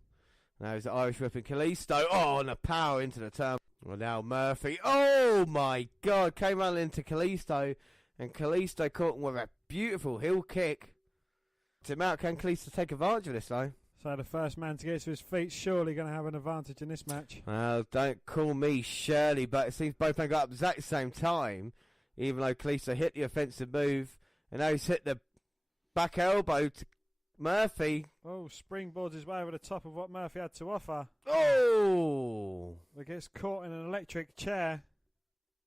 Now he's the Irish whipping Kalisto. Oh, and the power into the turn. Well, now Murphy. Oh my God. Came running into Kalisto. And Kalisto caught him with a beautiful heel kick. Can Kalisto take advantage of this though? So the first man to get to his feet surely going to have an advantage in this match. Well, don't call me Shirley, but it seems both men got up at the exact same time. Even though Kalisto hit the offensive move. And now he's hit the back elbow to Murphy. Oh, springboards his way over the top of what Murphy had to offer. Oh! But gets caught in an electric chair.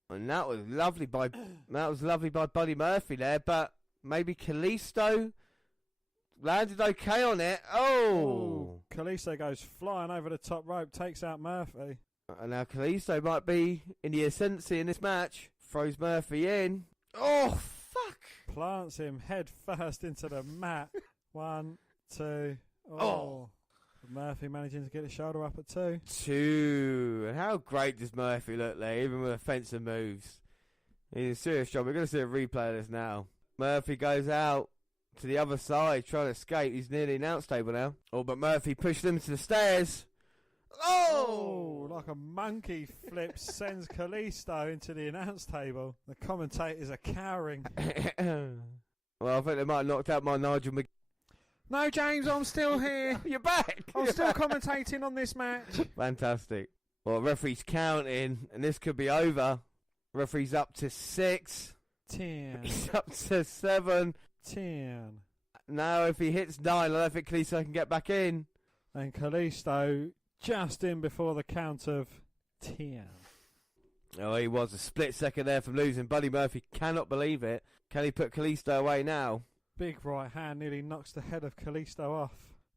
And that was lovely by Buddy Murphy there, but maybe Kalisto landed okay on it. Oh! Kalisto goes flying over the top rope, takes out Murphy. And now Kalisto might be in the ascendancy in this match. Throws Murphy in. Oh, fuck! Plants him head first into the mat. 1, 2. Oh. Murphy managing to get his shoulder up at 2. 2. And how great does Murphy look there, even with offensive moves? He's a serious job. We're going to see a replay of this now. Murphy goes out to the other side, trying to escape. He's near the announce table now. Oh, but Murphy pushed him to the stairs. Oh! Like a monkey flip sends Kalisto into the announce table. The commentators are cowering. Well, I think they might have knocked out my Nigel Mc... No, James, I'm still here. You're back. I'm still commentating on this match. Fantastic. Well, referee's counting, and this could be over. Referee's up to 6. 10. He's up to 7. 10. Now, if he hits 9, I don't think Kalisto can get back in. And Kalisto just in before the count of 10. Oh, he was a split second there from losing. Buddy Murphy cannot believe it. Can he put Kalisto away now? Big right hand nearly knocks the head of Kalisto off.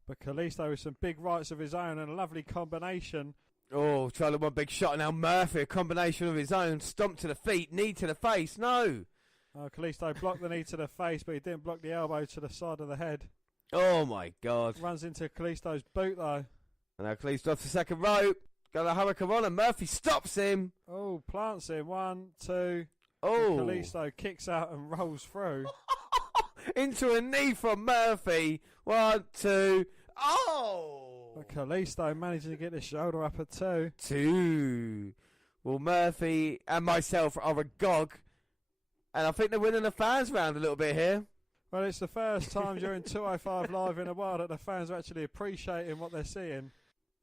But Kalisto with some big rights of his own and a lovely combination. Oh, trying to one big shot. Now Murphy, a combination of his own. Stomp to the feet, knee to the face. No! Kalisto blocked the knee to the face, but he didn't block the elbow to the side of the head. Oh, my God. Runs into Kalisto's boot, though. And now Kalisto off the second rope. Got a hurricane and Murphy stops him. Oh, plants him. 1, 2. Oh. Kalisto kicks out and rolls through. Into a knee from Murphy. 1, 2. Oh! But Kalisto managing to get his shoulder up at 2. 2. Well, Murphy and myself are agog. And I think they're winning the fans round a little bit here. Well, it's the first time during 205 Live in a while that the fans are actually appreciating what they're seeing.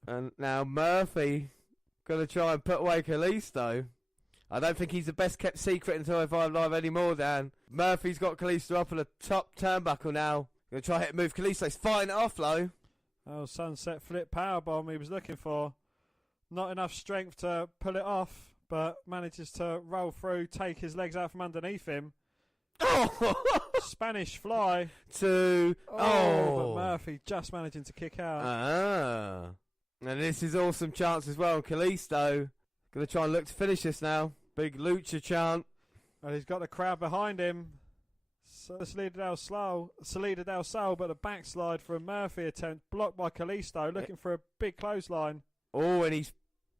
And now Murphy going to try and put away Kalisto. I don't think he's the best kept secret in 205 Live anymore, Dan. Murphy's got Kalisto up on the top turnbuckle now. Gonna try hit a move. Kalisto's fighting it off, though. Oh, sunset flip powerbomb he was looking for. Not enough strength to pull it off, but manages to roll through, take his legs out from underneath him. Oh! Spanish fly. But Murphy just managing to kick out. And this is awesome chance as well. Kalisto gonna try and look to finish this now. Big lucha chant. And he's got the crowd behind him. So Salida del Sol, but the backslide from Murphy attempt blocked by Kalisto, looking for a big clothesline. Oh, and he's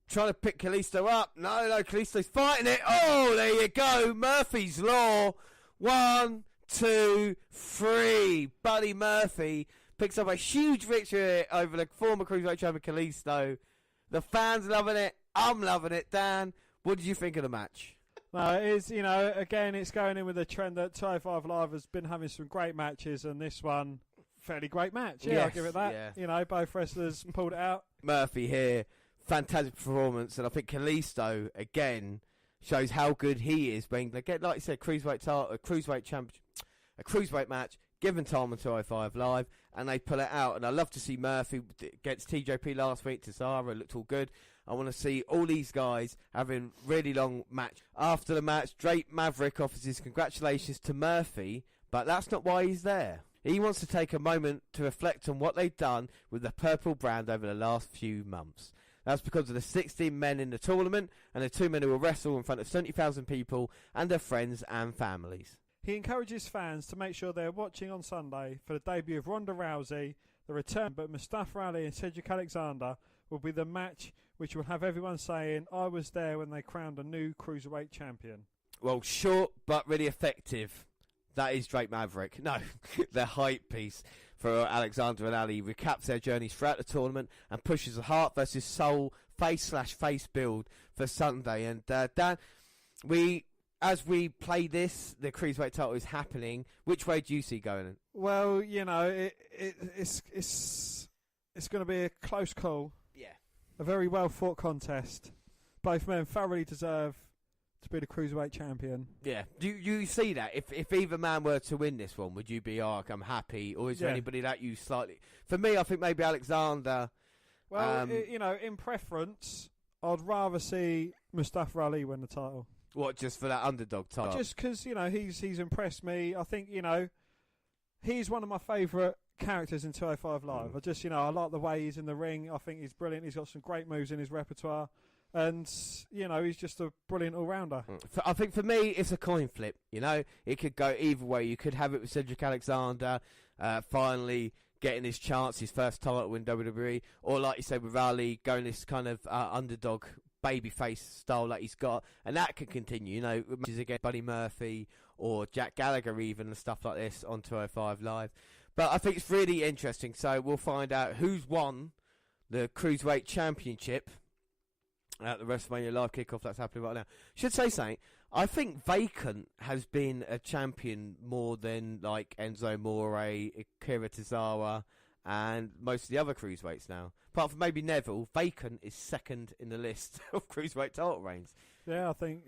trying to pick Kalisto up. No, Kalisto's fighting it. Oh, there you go. Murphy's Law. 1, 2, 3. Buddy Murphy picks up a huge victory over the former Cruiserweight champion Kalisto. The fans loving it. I'm loving it. Dan, what did you think of the match? No, it is, again, it's going in with a trend that 205 Live has been having some great matches, and this one, fairly great match. Yeah, yes, I'll give it that. Yeah. Both wrestlers pulled it out. Murphy here, fantastic performance, and I think Kalisto, again, shows how good he is when they get, like you said, a cruiserweight match, given time on 205 Live, and they pull it out. And I love to see Murphy against TJP last week. Cesaro looked all good. I want to see all these guys having really long match. After the match, Drake Maverick offers his congratulations to Murphy, but that's not why he's there. He wants to take a moment to reflect on what they've done with the purple brand over the last few months. That's because of the 16 men in the tournament and the 2 men who will wrestle in front of 70,000 people and their friends and families. He encourages fans to make sure they're watching on Sunday for the debut of Ronda Rousey, the return, but Mustafa Ali and Cedric Alexander will be the match which will have everyone saying, I was there when they crowned a new Cruiserweight champion. Well, short but really effective. That is Drake Maverick. No, the hype piece for Alexander and Ali recaps their journeys throughout the tournament and pushes the heart versus soul face/face build for Sunday. And Dan, as we play this, the Cruiserweight title is happening. Which way do you see going? Well, it's going to be a close call. Yeah. A very well fought contest. Both men thoroughly deserve to be the Cruiserweight champion. Yeah. Do you see that? If either man were to win this one, would you be, I'm happy? Or is there anybody that you slightly... For me, I think maybe Alexander... Well, in preference, I'd rather see Mustafa Ali win the title. What, just for that underdog title? Just because, he's impressed me. I think, he's one of my favourite characters in 205 Live. I like the way he's in the ring. I think he's brilliant. He's got some great moves in his repertoire. And, he's just a brilliant all-rounder. I think for me, it's a coin flip, It could go either way. You could have it with Cedric Alexander finally getting his chance, his first title in WWE. Or, like you said, with Ali going this kind of underdog babyface style that he's got. And that could continue, matches against Buddy Murphy or Jack Gallagher even and stuff like this on 205 Live. But I think it's really interesting. So we'll find out who's won the Cruiserweight Championship at the WrestleMania Live Kickoff that's happening right now. Should say something. I think Vacant has been a champion more than like Enzo More, Akira Tozawa, and most of the other Cruiserweights now. Apart from maybe Neville, Vacant is second in the list of Cruiserweight title reigns. Yeah, I think,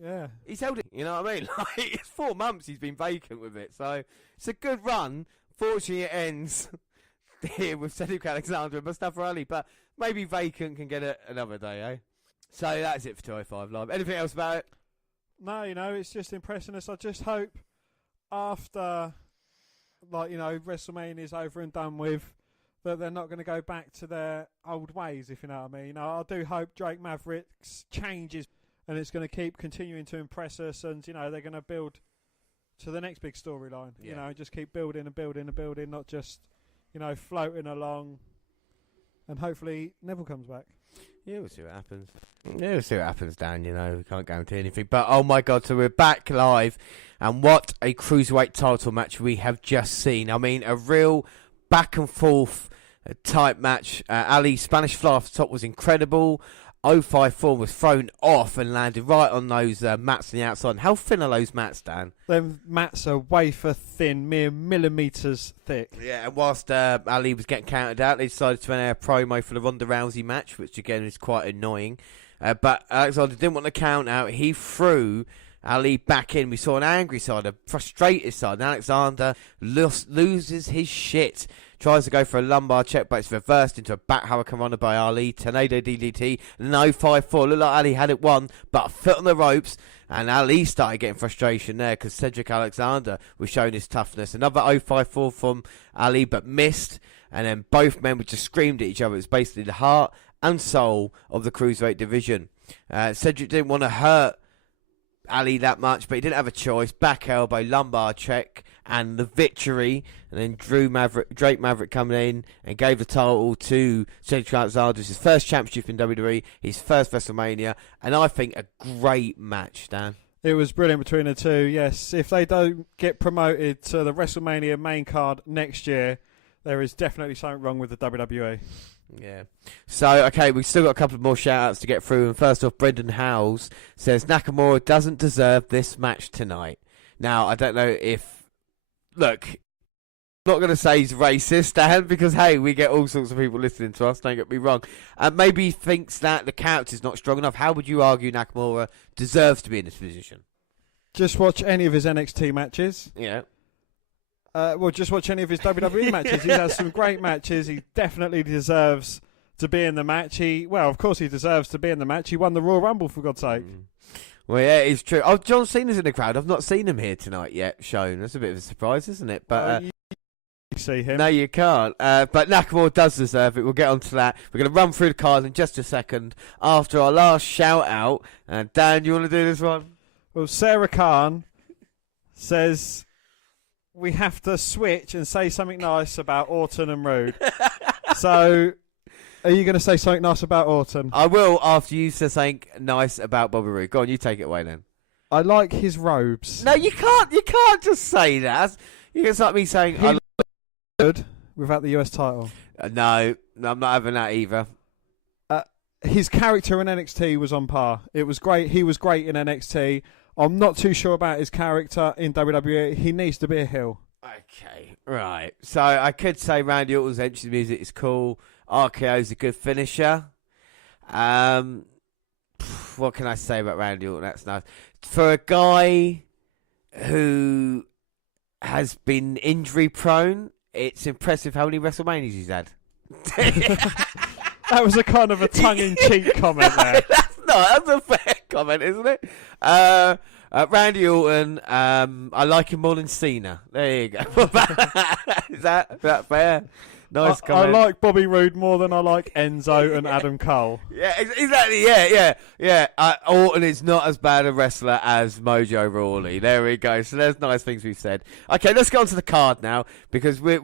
He's held it, you know what I mean? Like, it's 4 months he's been vacant with it, so it's a good run. Fortunately, it ends here with Cedric Alexander and Mustafa Ali, but maybe Vacant can get it another day, eh? So that's it for 205 Live. Anything else about it? No, it's just impressing us. I just hope after, WrestleMania is over and done with, that they're not going to go back to their old ways, if you know what I mean. I do hope Drake Maverick's changes and it's going to keep continuing to impress us and, they're going to build to the next big storyline. Yeah. Just keep building and building and building, not just, floating along. And hopefully Neville comes back. Yeah, we'll see what happens. Yeah, we'll see what happens, Dan. We can't guarantee anything. But, oh my God, so we're back live. And what a Cruiserweight title match we have just seen. I mean, a real back and forth type match. Ali's Spanish fly off the top was incredible. 054 was thrown off and landed right on those mats on the outside. And how thin are those mats, Dan? Them mats are wafer thin, mere millimetres thick. Yeah, and whilst Ali was getting counted out, they decided to run a promo for the Ronda Rousey match, which again is quite annoying. But Alexander didn't want the count out. He threw Ali back in. We saw an angry side, a frustrated side. And Alexander loses his shit. Tries to go for a lumbar check, but it's reversed into a back hurricane runner by Ali. Tornado DDT. No 5-4. Looked like Ali had it won, but a foot on the ropes. And Ali started getting frustration there because Cedric Alexander was showing his toughness. Another 0-5-4 from Ali, but missed. And then both men were just screamed at each other. It was basically the heart and soul of the Cruiserweight division. Cedric didn't want to hurt Ali that much, but he didn't have a choice. Back elbow, lumbar check, and the victory. And then Drake Maverick coming in and gave the title to Cedric Alexander. His first championship in WWE, his first WrestleMania, and I think a great match, Dan. It was brilliant between the two, yes. If they don't get promoted to the WrestleMania main card next year, there is definitely something wrong with the WWE. Yeah. So, okay, we've still got a couple more shout-outs to get through. And first off, Brendan Howes says Nakamura doesn't deserve this match tonight. Now, I don't know if... Look, I'm not going to say he's racist, Dan, because, hey, we get all sorts of people listening to us, don't get me wrong. Maybe he thinks that the character's not strong enough. How would you argue Nakamura deserves to be in this position? Just watch any of his NXT matches. Yeah. Well, just watch any of his WWE matches. He has some great matches. He definitely deserves to be in the match. Of course he deserves to be in the match. He won the Royal Rumble, for God's sake. Well, yeah, it's true. Oh, John Cena's in the crowd. I've not seen him here tonight yet, shown. That's a bit of a surprise, isn't it? But you see him. No, you can't. But Nakamura does deserve it. We'll get on to that. We're going to run through the card in just a second after our last shout-out. Dan, you want to do this one? Well, Sarah Khan says... we have to switch and say something nice about Orton and Rude. So, are you going to say something nice about Orton? I will after you say something nice about Bobby Roode. Go on, you take it away then. I like his robes. No, you can't. You can't just say that. You can start me saying he looked good without the US title. No, I'm not having that either. His character in NXT was on par. It was great. He was great in NXT. I'm not too sure about his character in WWE. He needs to be a heel. Okay, right. So I could say Randy Orton's entrance music is cool. RKO's a good finisher. What can I say about Randy Orton? That's nice. For a guy who has been injury prone, it's impressive how many WrestleManias he's had. That was a kind of a tongue-in-cheek comment there. That's a fair comment, isn't it? Randy Orton, I like him more than Cena. There you go. Is that fair? Nice comment. I like Bobby Roode more than I like Enzo and Adam Cole. Yeah, exactly. Yeah. Orton is not as bad a wrestler as Mojo Rawley. There we go. So there's nice things we've said. Okay, let's go on to the card now because we're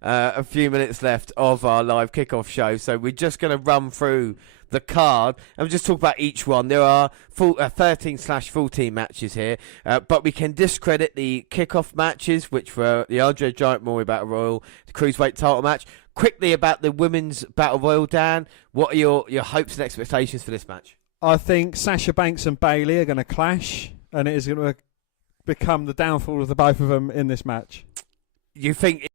a few minutes left of our live kickoff show. So we're just going to run through the card and we'll just talk about each one. There are 13/14 matches here, but we can discredit the kickoff matches, which were the Andre Giant Memorial Battle Royal, the Cruiserweight title match. Quickly about the Women's Battle Royal, Dan, what are your hopes and expectations for this match? I think Sasha Banks and Bayley are going to clash, and it is going to become the downfall of the both of them in this match. You think...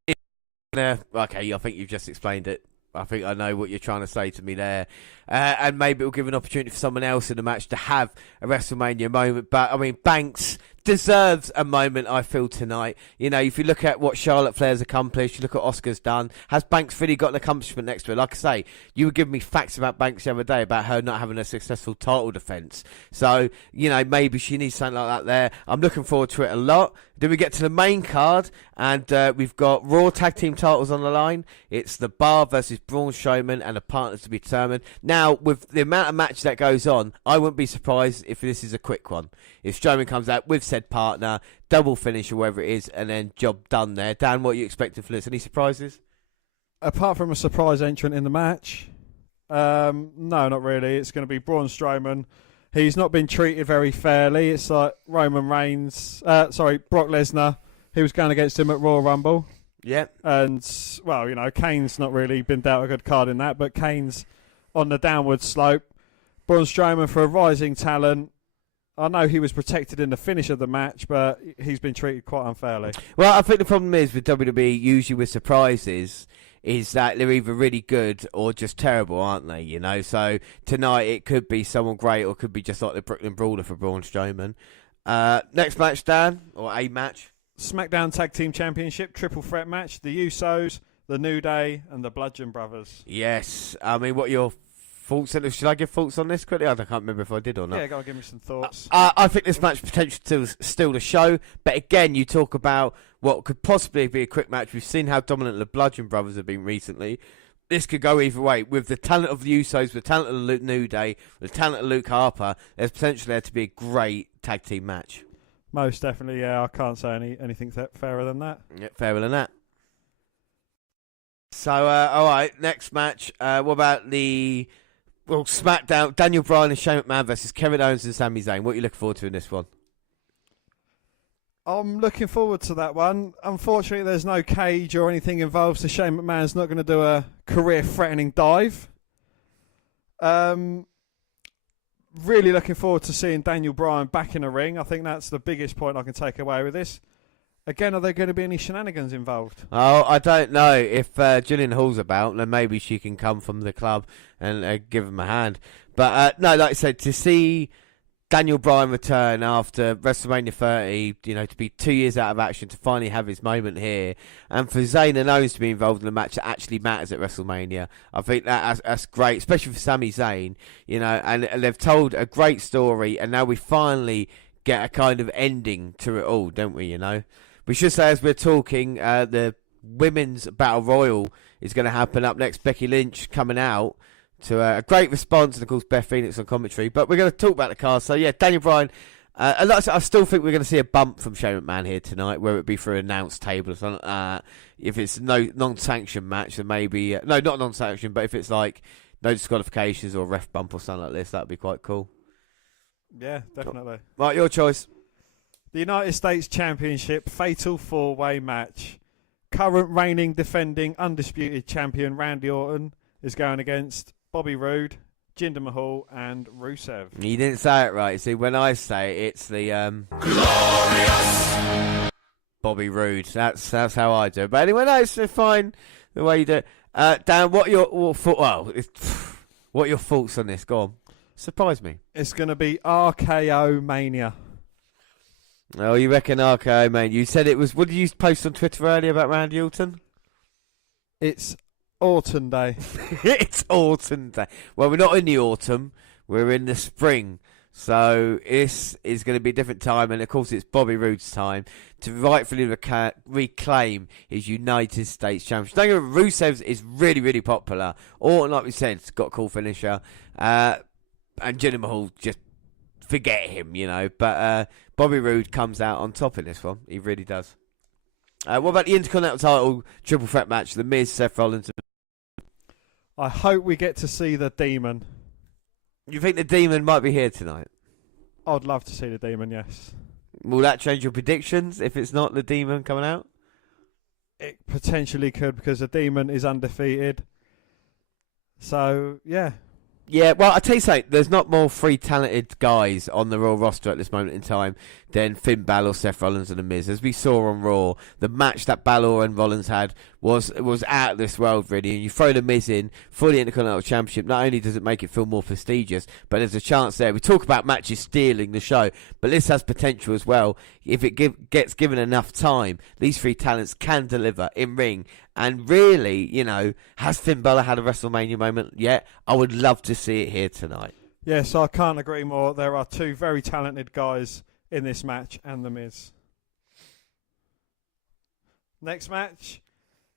Okay, I think you've just explained it. I think I know what you're trying to say to me there. And maybe it'll give an opportunity for someone else in the match to have a WrestleMania moment. But, I mean, Banks deserves a moment, I feel, tonight. You know, if you look at what Charlotte Flair's accomplished, you look at Oscar's done, has Banks really got an accomplishment next to it? Like I say, you were giving me facts about Banks the other day about her not having a successful title defence. So, you know, maybe she needs something like that there. I'm looking forward to it a lot. Then we get to the main card, and we've got Raw Tag Team titles on the line. It's The Bar versus Braun Strowman and the partners to be determined. Now, with the amount of match that goes on, I wouldn't be surprised if this is a quick one. If Strowman comes out with said partner, double finish or whatever it is, and then job done there. Dan, what are you expecting for this? Any surprises? Apart from a surprise entrant in the match, no, not really. It's going to be Braun Strowman. He's not been treated very fairly. It's like Brock Lesnar. He was going against him at Royal Rumble. Yeah. And, well, you know, Kane's not really been dealt a good card in that, but Kane's on the downward slope. Braun Strowman for a rising talent. I know he was protected in the finish of the match, but he's been treated quite unfairly. Well, I think the problem is with WWE, usually with surprises, is that they're either really good or just terrible, aren't they? You know, so tonight it could be someone great or it could be just like the Brooklyn Brawler for Braun Strowman. Next match, Dan, or a match? SmackDown Tag Team Championship, triple threat match. The Usos, the New Day, and the Bludgeon Brothers. Yes. I mean, what are your thoughts? Should I give thoughts on this quickly? I can't remember if I did or not. Yeah, go on, give me some thoughts. I think this match potentially to steal the show. But again, you talk about what could possibly be a quick match. We've seen how dominant the Bludgeon Brothers have been recently. This could go either way. With the talent of the Usos, with the talent of the New Day, with the talent of Luke Harper, there's potentially there to be a great tag team match. Most definitely, yeah. I can't say anything fairer than that. Yeah, fairer than that. So, all right, next match. What about the SmackDown? Daniel Bryan and Shane McMahon versus Kevin Owens and Sami Zayn. What are you looking forward to in this one? I'm looking forward to that one. Unfortunately, there's no cage or anything involved, so Shane McMahon's not going to do a career-threatening dive. Really looking forward to seeing Daniel Bryan back in the ring. I think that's the biggest point I can take away with this. Again, are there going to be any shenanigans involved? Oh, I don't know. If Gillian Hall's about, then maybe she can come from the club and give him a hand. But no, like I said, to see Daniel Bryan return after WrestleMania 30, you know, to be 2 years out of action, to finally have his moment here, and for Zayn and Owens to be involved in a match that actually matters at WrestleMania, I think that's great, especially for Sami Zayn, you know, and they've told a great story, and now we finally get a kind of ending to it all, don't we, you know? We should say, as we're talking, the Women's Battle Royal is going to happen up next. Becky Lynch coming out to a great response, and of course Beth Phoenix on commentary. But we're going to talk about the card. So yeah, Daniel Bryan. I still think we're going to see a bump from Shane McMahon here tonight, whether it be for an announced table or something. If it's no non-sanctioned match, then maybe no, not non-sanctioned, but if it's like no disqualifications or a ref bump or something like this, that'd be quite cool. Yeah, definitely. Right, your choice. The United States Championship Fatal 4-Way match. Current reigning, defending, undisputed champion Randy Orton is going against Bobby Roode, Jinder Mahal, and Rusev. You didn't say it right. See, when I say it, it's the Glorious Bobby Roode. That's how I do it. But anyway, no, it's fine the way you do it. Dan, what are your thoughts on this? Go on. Surprise me. It's going to be RKO Mania. Oh, you reckon RKO, man? You said it was. What did you post on Twitter earlier about Randy Orton? It's Autumn Day. It's Autumn Day. Well, we're not in the autumn. We're in the spring. So this is going to be a different time. And, of course, it's Bobby Roode's time to rightfully reclaim his United States Championship. Don't get me wrong, Rusev is really, really popular. Orton, like we said, has got a cool finisher. And Jinder Mahal, just forget him, you know. But Bobby Roode comes out on top in this one. He really does. What about the Intercontinental title triple threat match? The Miz, Seth Rollins. I hope we get to see the Demon. You think the Demon might be here tonight? I'd love to see the Demon, yes. Will that change your predictions if it's not the Demon coming out? It potentially could, because the Demon is undefeated. So, yeah. Yeah, well, I'll tell you something. There's not more free talented guys on the Raw roster at this moment in time than Finn Balor, Seth Rollins, and The Miz. As we saw on Raw, the match that Balor and Rollins had was out of this world, really. And you throw The Miz in for the Intercontinental Championship, not only does it make it feel more prestigious, but there's a chance there. We talk about matches stealing the show, but this has potential as well. If it gets given enough time, these three talents can deliver in ring. And really, you know, has Finn Balor had a WrestleMania moment yet? I would love to see it here tonight. Yes, I can't agree more. There are two very talented guys in this match, and The Miz. Next match,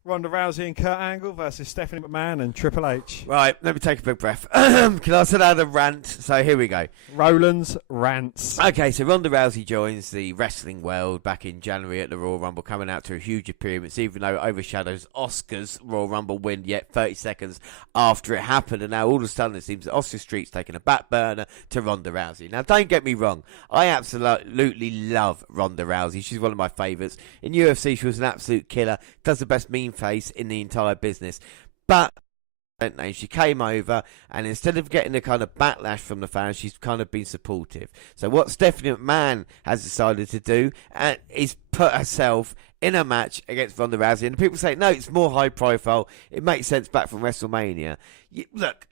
Ronda Rousey and Kurt Angle versus Stephanie McMahon and Triple H. Right, let me take a big breath. Can I sit out a rant? So here we go. Roland's rants. Okay, so Ronda Rousey joins the wrestling world back in January at the Royal Rumble, coming out to a huge appearance, even though it overshadows Oscar's Royal Rumble win yet 30 seconds after it happened. And now all of a sudden it seems that Oscar Street's taking a back burner to Ronda Rousey. Now, don't get me wrong. I absolutely love Ronda Rousey. She's one of my favourites. In UFC, she was an absolute killer. Does the best meme face in the entire business. But don't they? She came over, and instead of getting the kind of backlash from the fans, she's kind of been supportive. So what Stephanie McMahon has decided to do is put herself in a match against Ronda Rousey. And people say, no, it's more high profile. It makes sense back from WrestleMania. Look,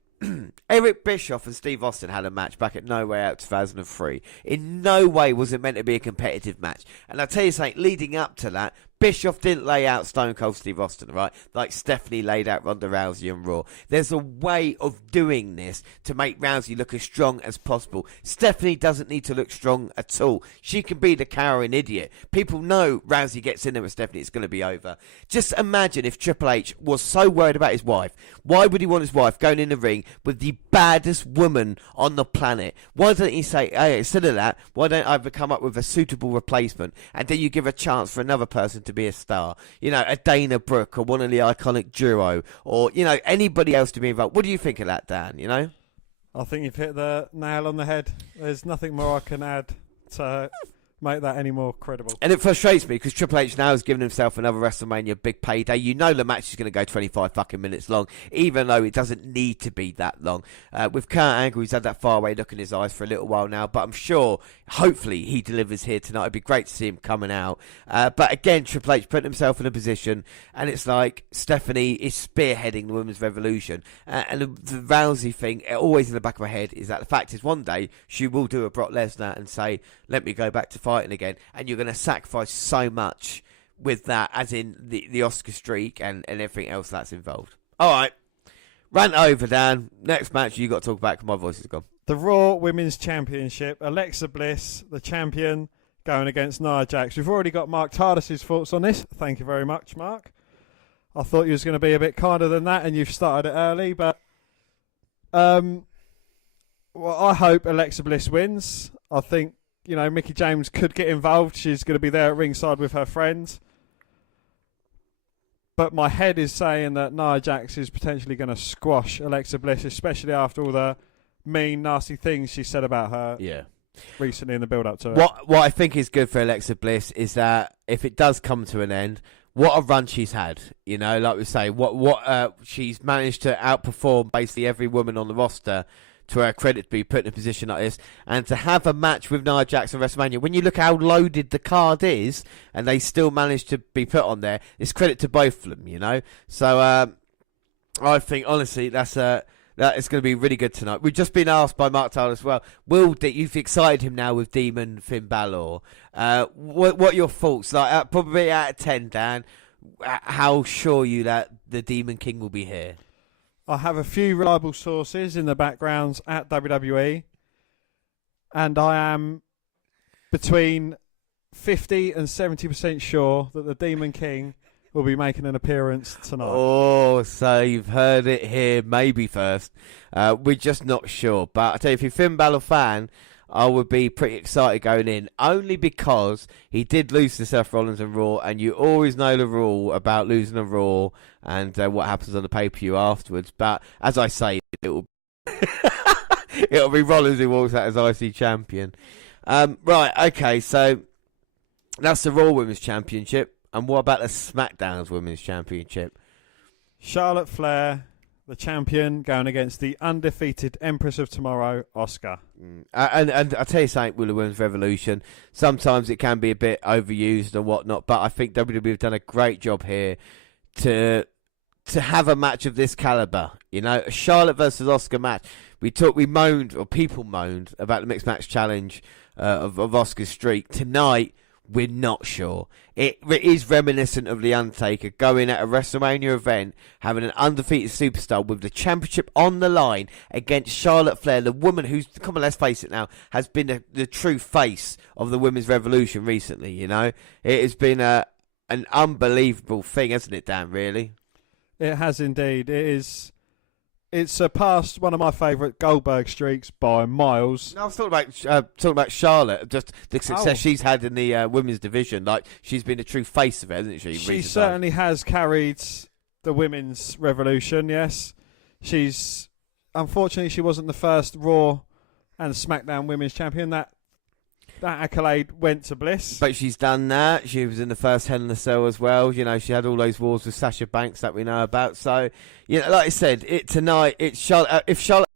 Eric Bischoff and Steve Austin had a match back at No Way Out 2003. In no way was it meant to be a competitive match. And I'll tell you something, leading up to that, Bischoff didn't lay out Stone Cold Steve Austin, right? Like Stephanie laid out Ronda Rousey on Raw. There's a way of doing this to make Rousey look as strong as possible. Stephanie doesn't need to look strong at all. She can be the cowering idiot. People know Rousey gets in there with Stephanie, it's going to be over. Just imagine if Triple H was so worried about his wife. Why would he want his wife going in the ring with the baddest woman on the planet? Why don't he say, hey, instead of that, why don't I come up with a suitable replacement, and then you give a chance for another person to be a star? You know, a Dana Brooke or one of the iconic duo, or, you know, anybody else to be involved. What do you think of that, Dan? You know? I think you've hit the nail on the head. There's nothing more I can add to make that any more credible. And it frustrates me because Triple H now has given himself another WrestleMania big payday. You know the match is going to go 25 fucking minutes long, even though it doesn't need to be that long. With Kurt Angle, he's had that faraway look in his eyes for a little while now, but I'm sure, hopefully, he delivers here tonight. It'd be great to see him coming out. But again, Triple H putting himself in a position, and it's like Stephanie is spearheading the women's revolution. And the Rousey thing, always in the back of my head, is that the fact is one day she will do a Brock Lesnar and say, let me go back to fighting again, and you're going to sacrifice so much with that, as in the Oscar streak and everything else that's involved. All right, rant over, Dan. Next match you got to talk about because my voice is gone. The Raw Women's Championship, Alexa Bliss, the champion, going against Nia Jax. We've already got Mark Tardis's thoughts on this. Thank you very much, Mark. I thought you was going to be a bit kinder than that, and you've started it early, but well, I hope Alexa Bliss wins. I think, you know, Mickie James could get involved. She's going to be there at ringside with her friends. But my head is saying that Nia Jax is potentially going to squash Alexa Bliss, especially after all the mean, nasty things she said about her recently in the build-up to it. What I think is good for Alexa Bliss is that if it does come to an end, what a run she's had. You know, like we say, what she's managed to outperform basically every woman on the roster, to her credit, to be put in a position like this, and to have a match with Nia Jax on WrestleMania. When you look how loaded the card is, and they still managed to be put on there, it's credit to both of them, you know. So I think honestly that is going to be really good tonight. We've just been asked by Mark Tyler as well. You've excited him now with Demon Finn Balor. What are your thoughts? Like probably out of 10, Dan. How sure are you that the Demon King will be here? I have a few reliable sources in the backgrounds at WWE, and I am between 50 and 70% sure that the Demon King will be making an appearance tonight. Oh, so you've heard it here maybe first. We're just not sure. But I tell you, if you're a Finn Balor fan, I would be pretty excited going in, only because he did lose to Seth Rollins on Raw, and you always know the rule about losing on Raw and what happens on the pay-per-view afterwards. But as I say, it'll be Rollins who walks out as IC champion. Right, okay, so that's the Raw Women's Championship. And what about the SmackDown's Women's Championship? Charlotte Flair, the champion, going against the undefeated Empress of Tomorrow, Asuka. And I tell you something with the Women's Revolution, sometimes it can be a bit overused and whatnot, but I think WWE have done a great job here to have a match of this caliber. You know, a Charlotte versus Asuka match. People moaned about the Mixed Match Challenge of Asuka's streak. Tonight, we're not sure. It is reminiscent of The Undertaker going at a WrestleMania event, having an undefeated superstar with the championship on the line against Charlotte Flair, the woman who's, come on, let's face it now, has been the true face of the women's revolution recently, you know? It has been an unbelievable thing, hasn't it, Dan, really? It has indeed. It's surpassed one of my favourite Goldberg streaks by miles. No, I was talking about Charlotte, just the success she's had in the women's division. Like, she's been a true face of it, hasn't she? She certainly has carried the women's revolution, yes. Unfortunately, she wasn't the first Raw and SmackDown women's champion. That that accolade went to Bliss. But she's done that. She was in the first Hell in a Cell as well. You know, she had all those wars with Sasha Banks that we know about. So, you know, like I said, tonight, it's Charlotte. If Charlotte,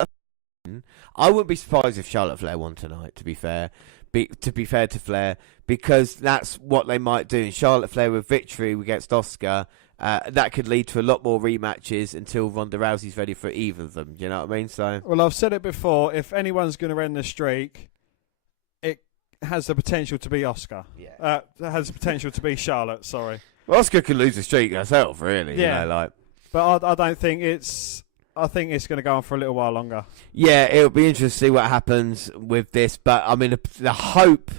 I wouldn't be surprised if Charlotte Flair won tonight. To be fair, to be fair to Flair, because that's what they might do. And Charlotte Flair with victory against Asuka. That could lead to a lot more rematches until Ronda Rousey's ready for either of them. Do you know what I mean? So, well, I've said it before. If anyone's going to end the streak, it has the potential to be Asuka. Yeah. It has the potential to be Charlotte. Sorry. Well, Asuka could lose the streak herself, really. Yeah. You know, like. But I don't think it's. I think it's going to go on for a little while longer. Yeah, it'll be interesting to see what happens with this. But I mean, the hope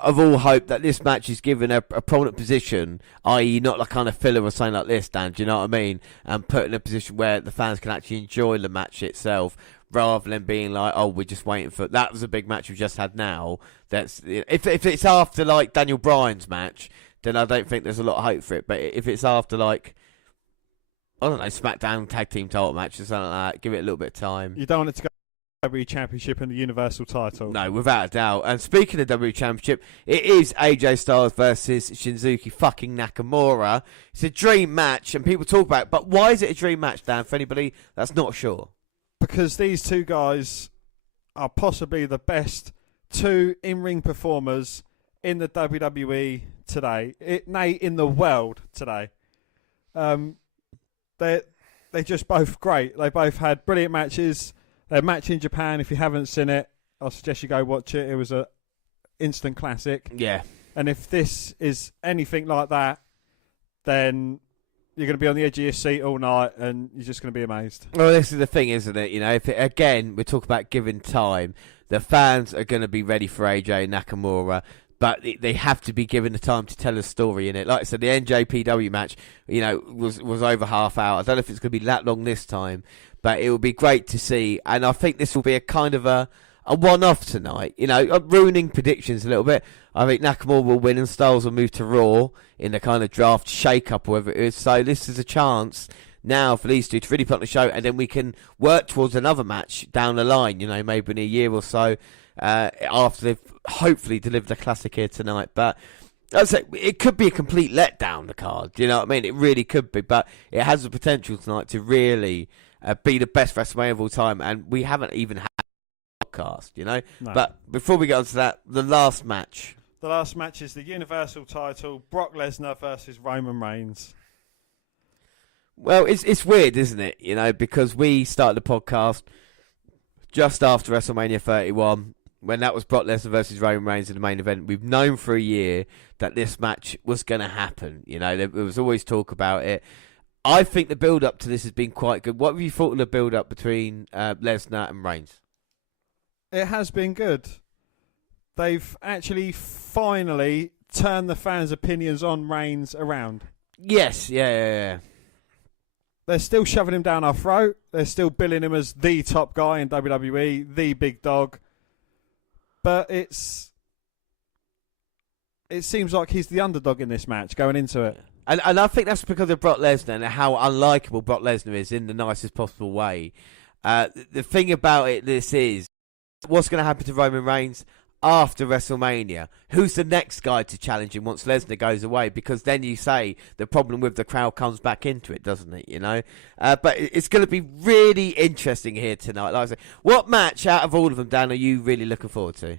of all hope that this match is given a prominent position, i.e. not like kind of filler or something like this, Dan, do you know what I mean? And put in a position where the fans can actually enjoy the match itself, rather than being like, oh, we're just waiting for... That was a big match we've just had now. That's if it's after, like, Daniel Bryan's match, then I don't think there's a lot of hope for it. But if it's after, like, I don't know, SmackDown Tag Team title match or something like that, give it a little bit of time. You don't want it to go WWE Championship and the Universal title. No, without a doubt. And speaking of WWE Championship, it is AJ Styles versus Shinsuke fucking Nakamura. It's a dream match, and people talk about it. But why is it a dream match, Dan, for anybody that's not sure? Because these two guys are possibly the best two in-ring performers in the WWE today. Nay, in the world today. They're just both great. They both had brilliant matches. Their match in Japan, if you haven't seen it, I suggest you go watch it. It was an instant classic. Yeah. And if this is anything like that, then you're going to be on the edge of your seat all night and you're just going to be amazed. Well, this is the thing, isn't it? You know, again, we talk about giving time. The fans are going to be ready for AJ Nakamura, but they have to be given the time to tell a story in it. Like I said, the NJPW match, you know, was over half hour. I don't know if it's going to be that long this time, but it will be great to see. And I think this will be a kind of a one-off tonight. You know, ruining predictions a little bit. I think Nakamura will win and Styles will move to Raw in the kind of draft shake-up or whatever it is. So this is a chance now for these two to really put on the show, and then we can work towards another match down the line, you know, maybe in a year or so, after they've hopefully delivered a classic here tonight. But I'd say it could be a complete letdown, the card. Do you know what I mean? It really could be, but it has the potential tonight to really be the best WrestleMania of all time, and we haven't even had a podcast, you know? No. But before we get on to that, the last match. The last match is the Universal title, Brock Lesnar versus Roman Reigns. Well, it's weird, isn't it? You know, because we started the podcast just after WrestleMania 31, when that was Brock Lesnar versus Roman Reigns in the main event. We've known for a year that this match was going to happen. You know, there was always talk about it. I think the build-up to this has been quite good. What have you thought of the build-up between Lesnar and Reigns? It has been good. They've actually finally turned the fans' opinions on Reigns around. Yes, yeah. They're still shoving him down our throat. They're still billing him as the top guy in WWE, the big dog. But it seems like he's the underdog in this match going into it. And I think that's because of Brock Lesnar and how unlikable Brock Lesnar is in the nicest possible way. The thing about this is, what's going to happen to Roman Reigns after WrestleMania? Who's the next guy to challenge him once Lesnar goes away? Because then you say the problem with the crowd comes back into it, doesn't it? You know, but it's going to be really interesting here tonight. Like I said, what match out of all of them, Dan, are you really looking forward to?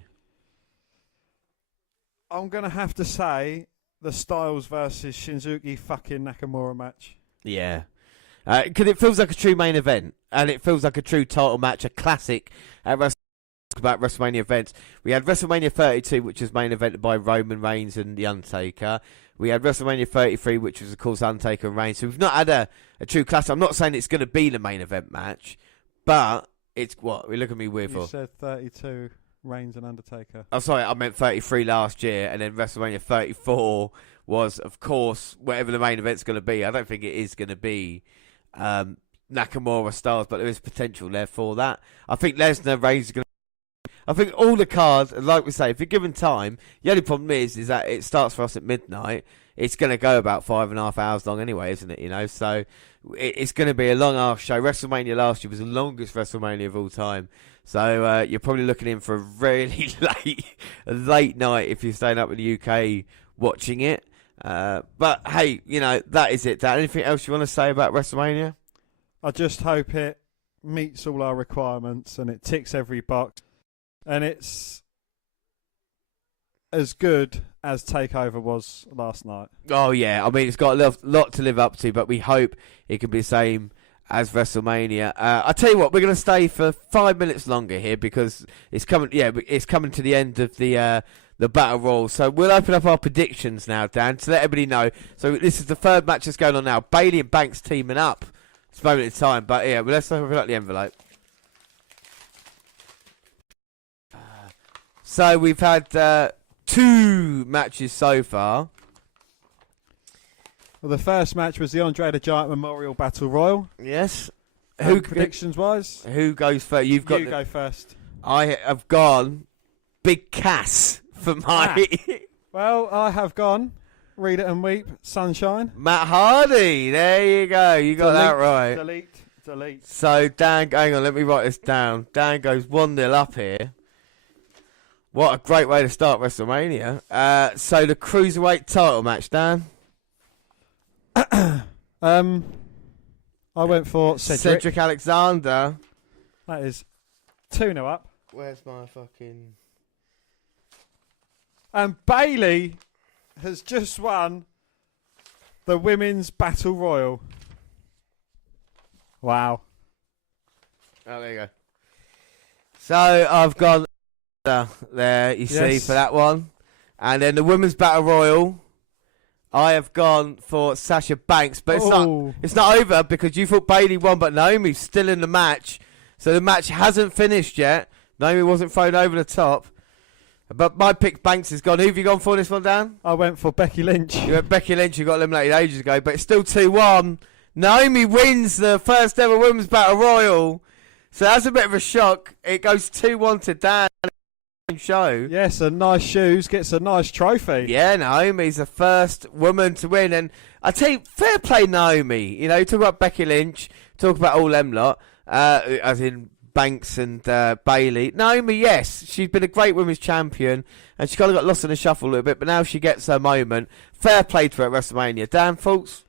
I'm going to have to say the Styles versus Shinsuke fucking Nakamura match. Yeah. Because it feels like a true main event, and it feels like a true title match, a classic at about WrestleMania events. We had WrestleMania 32, which was main evented by Roman Reigns and The Undertaker. We had WrestleMania 33, which was, of course, Undertaker and Reigns. So we've not had a true classic. I'm not saying it's going to be the main event match, but it's what? We look at me weird for. You said 32, Reigns and Undertaker. Oh, sorry, I meant 33 last year, and then WrestleMania 34 was, of course, whatever the main event's going to be. I don't think it is going to be Nakamura Styles, but there is potential there for that. I think Lesnar, Reigns is going to... I think all the cards, like we say, if you're given time, the only problem is that it starts for us at midnight. it's going to go about 5.5 hours long anyway, isn't it? So it's going to be a long ass show. WrestleMania last year was the longest WrestleMania of all time. So you're probably looking in for a really late night if you're staying up in the UK watching it. But hey, that is it. Anything else you want to say about WrestleMania? I just hope it meets all our requirements and it ticks every box. And it's as good as TakeOver was last night. Oh, yeah. I mean, it's got a lot to live up to, but we hope it can be the same as WrestleMania. I tell you what, we're going to stay for 5 minutes longer here because it's coming. Yeah, it's coming to the end of the Battle Royal. So we'll open up our predictions now, Dan, to let everybody know. So this is the third match that's going on now. Bayley and Banks teaming up. It's a moment in time, but yeah, let's open up the envelope. So we've had 2 matches so far. Well, the first match was the Andre the Giant Memorial Battle Royal. Yes. Predictions-wise? Who goes first? You go first. I have gone Big Cass for my... Well, I have gone Read It and Weep, Sunshine. Matt Hardy. There you go. You got that right. Delete. So, Dan, hang on, let me write this down. Dan goes 1-0 up here. What a great way to start WrestleMania. So, the Cruiserweight title match, Dan? I went for Cedric Alexander. That is 2-0 up. Where's my fucking... And Bayley has just won the Women's Battle Royal. Wow. Oh, there you go. So, I've gone there, you see, for that one. And then the Women's Battle Royal, I have gone for Sasha Banks. But it's not over because you thought Bayley won, but Naomi's still in the match. So the match hasn't finished yet. Naomi wasn't thrown over the top. But my pick, Banks, is gone. Who have you gone for this one, Dan? I went for Becky Lynch. You went Becky Lynch, who got eliminated ages ago, but it's still 2-1. Naomi wins the first ever Women's Battle Royal. So that's a bit of a shock. It goes 2-1 to Dan. Show. Yes, and nice shoes, gets a nice trophy. Yeah, Naomi's the first woman to win. And I tell you, fair play, Naomi. Talk about Becky Lynch, talk about all them lot, as in Banks and Bayley. Naomi, yes, she's been a great women's champion, and she kind of got lost in the shuffle a little bit, but now she gets her moment. Fair play to her at WrestleMania. Dan, thoughts?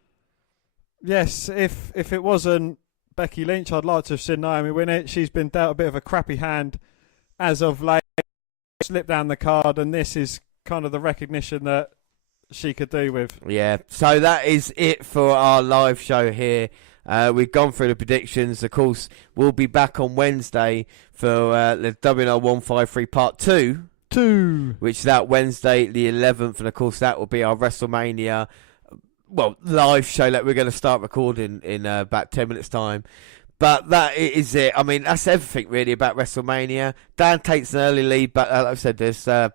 Yes, if it wasn't Becky Lynch, I'd like to have seen Naomi win it. She's been dealt a bit of a crappy hand as of late. Slipped down the card, and this is kind of the recognition that she could do with. Yeah, so that is it for our live show here. We've gone through the predictions. Of course, we'll be back on Wednesday for the WNR153 Part 2. Which is that Wednesday the 11th, and of course that will be our WrestleMania live show that we're going to start recording in about 10 minutes time. But that is it. I mean, that's everything really about WrestleMania. Dan takes an early lead, but like I said, there's 12,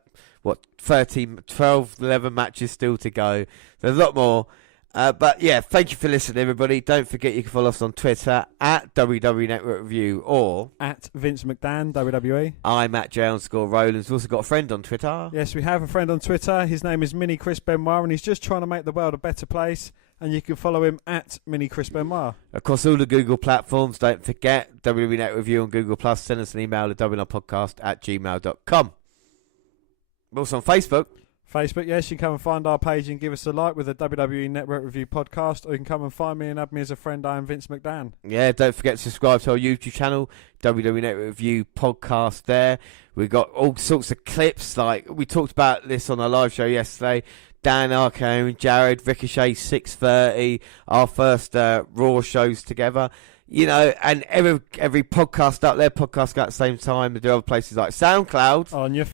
11 matches still to go. There's a lot more. But yeah, thank you for listening, everybody. Don't forget you can follow us on Twitter at WWE Network Review or at Vince McDan, WWE. I'm at J_Rollins. We've also got a friend on Twitter. Yes, we have a friend on Twitter. His name is Mini Chris Benoit, and he's just trying to make the world a better place. And you can follow him at Mini Chris Benoit. Across all the Google platforms, don't forget WWE Network Review on Google+. Send us an email at WNRpodcast@gmail.com. We're also on Facebook. Facebook, yes, you can come and find our page and give us a like with the WWE Network Review podcast, or you can come and find me and add me as a friend. I am Vince McDan. Yeah, don't forget to subscribe to our YouTube channel, WWE Network Review podcast there. We've got all sorts of clips, like we talked about this on our live show yesterday. Dan, Arco, Jared, Ricochet, 6:30, our first Raw shows together. And every podcast up there, podcast at the same time. There are other places like SoundCloud. On your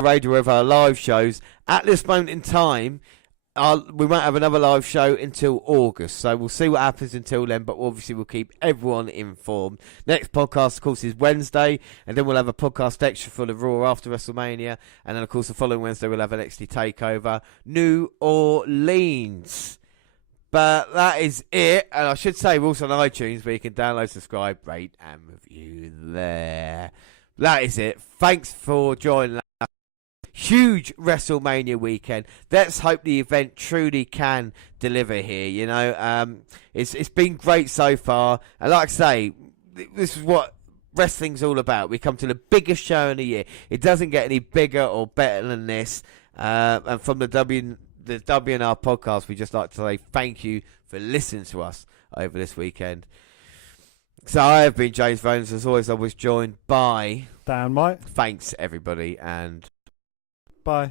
radio with our live shows. At this moment in time, we won't have another live show until August, so we'll see what happens until then, but obviously we'll keep everyone informed. Next podcast, of course, is Wednesday, and then we'll have a podcast extra for the Raw after WrestleMania, and then, of course, the following Wednesday we'll have an NXT TakeOver New Orleans. But that is it, and I should say we're also on iTunes, where you can download, subscribe, rate, and review there. That is it. Thanks for joining us. huge WrestleMania weekend. Let's hope the event truly can deliver here. You know, it's been great so far, and like I say, this is what wrestling's all about. We come to the biggest show in the year. It doesn't get any bigger or better than this. And from the WNR podcast, we just like to say thank you for listening to us over this weekend. So I have been James Bones. As always, I was joined by Dan White. Thanks, everybody, and Bye.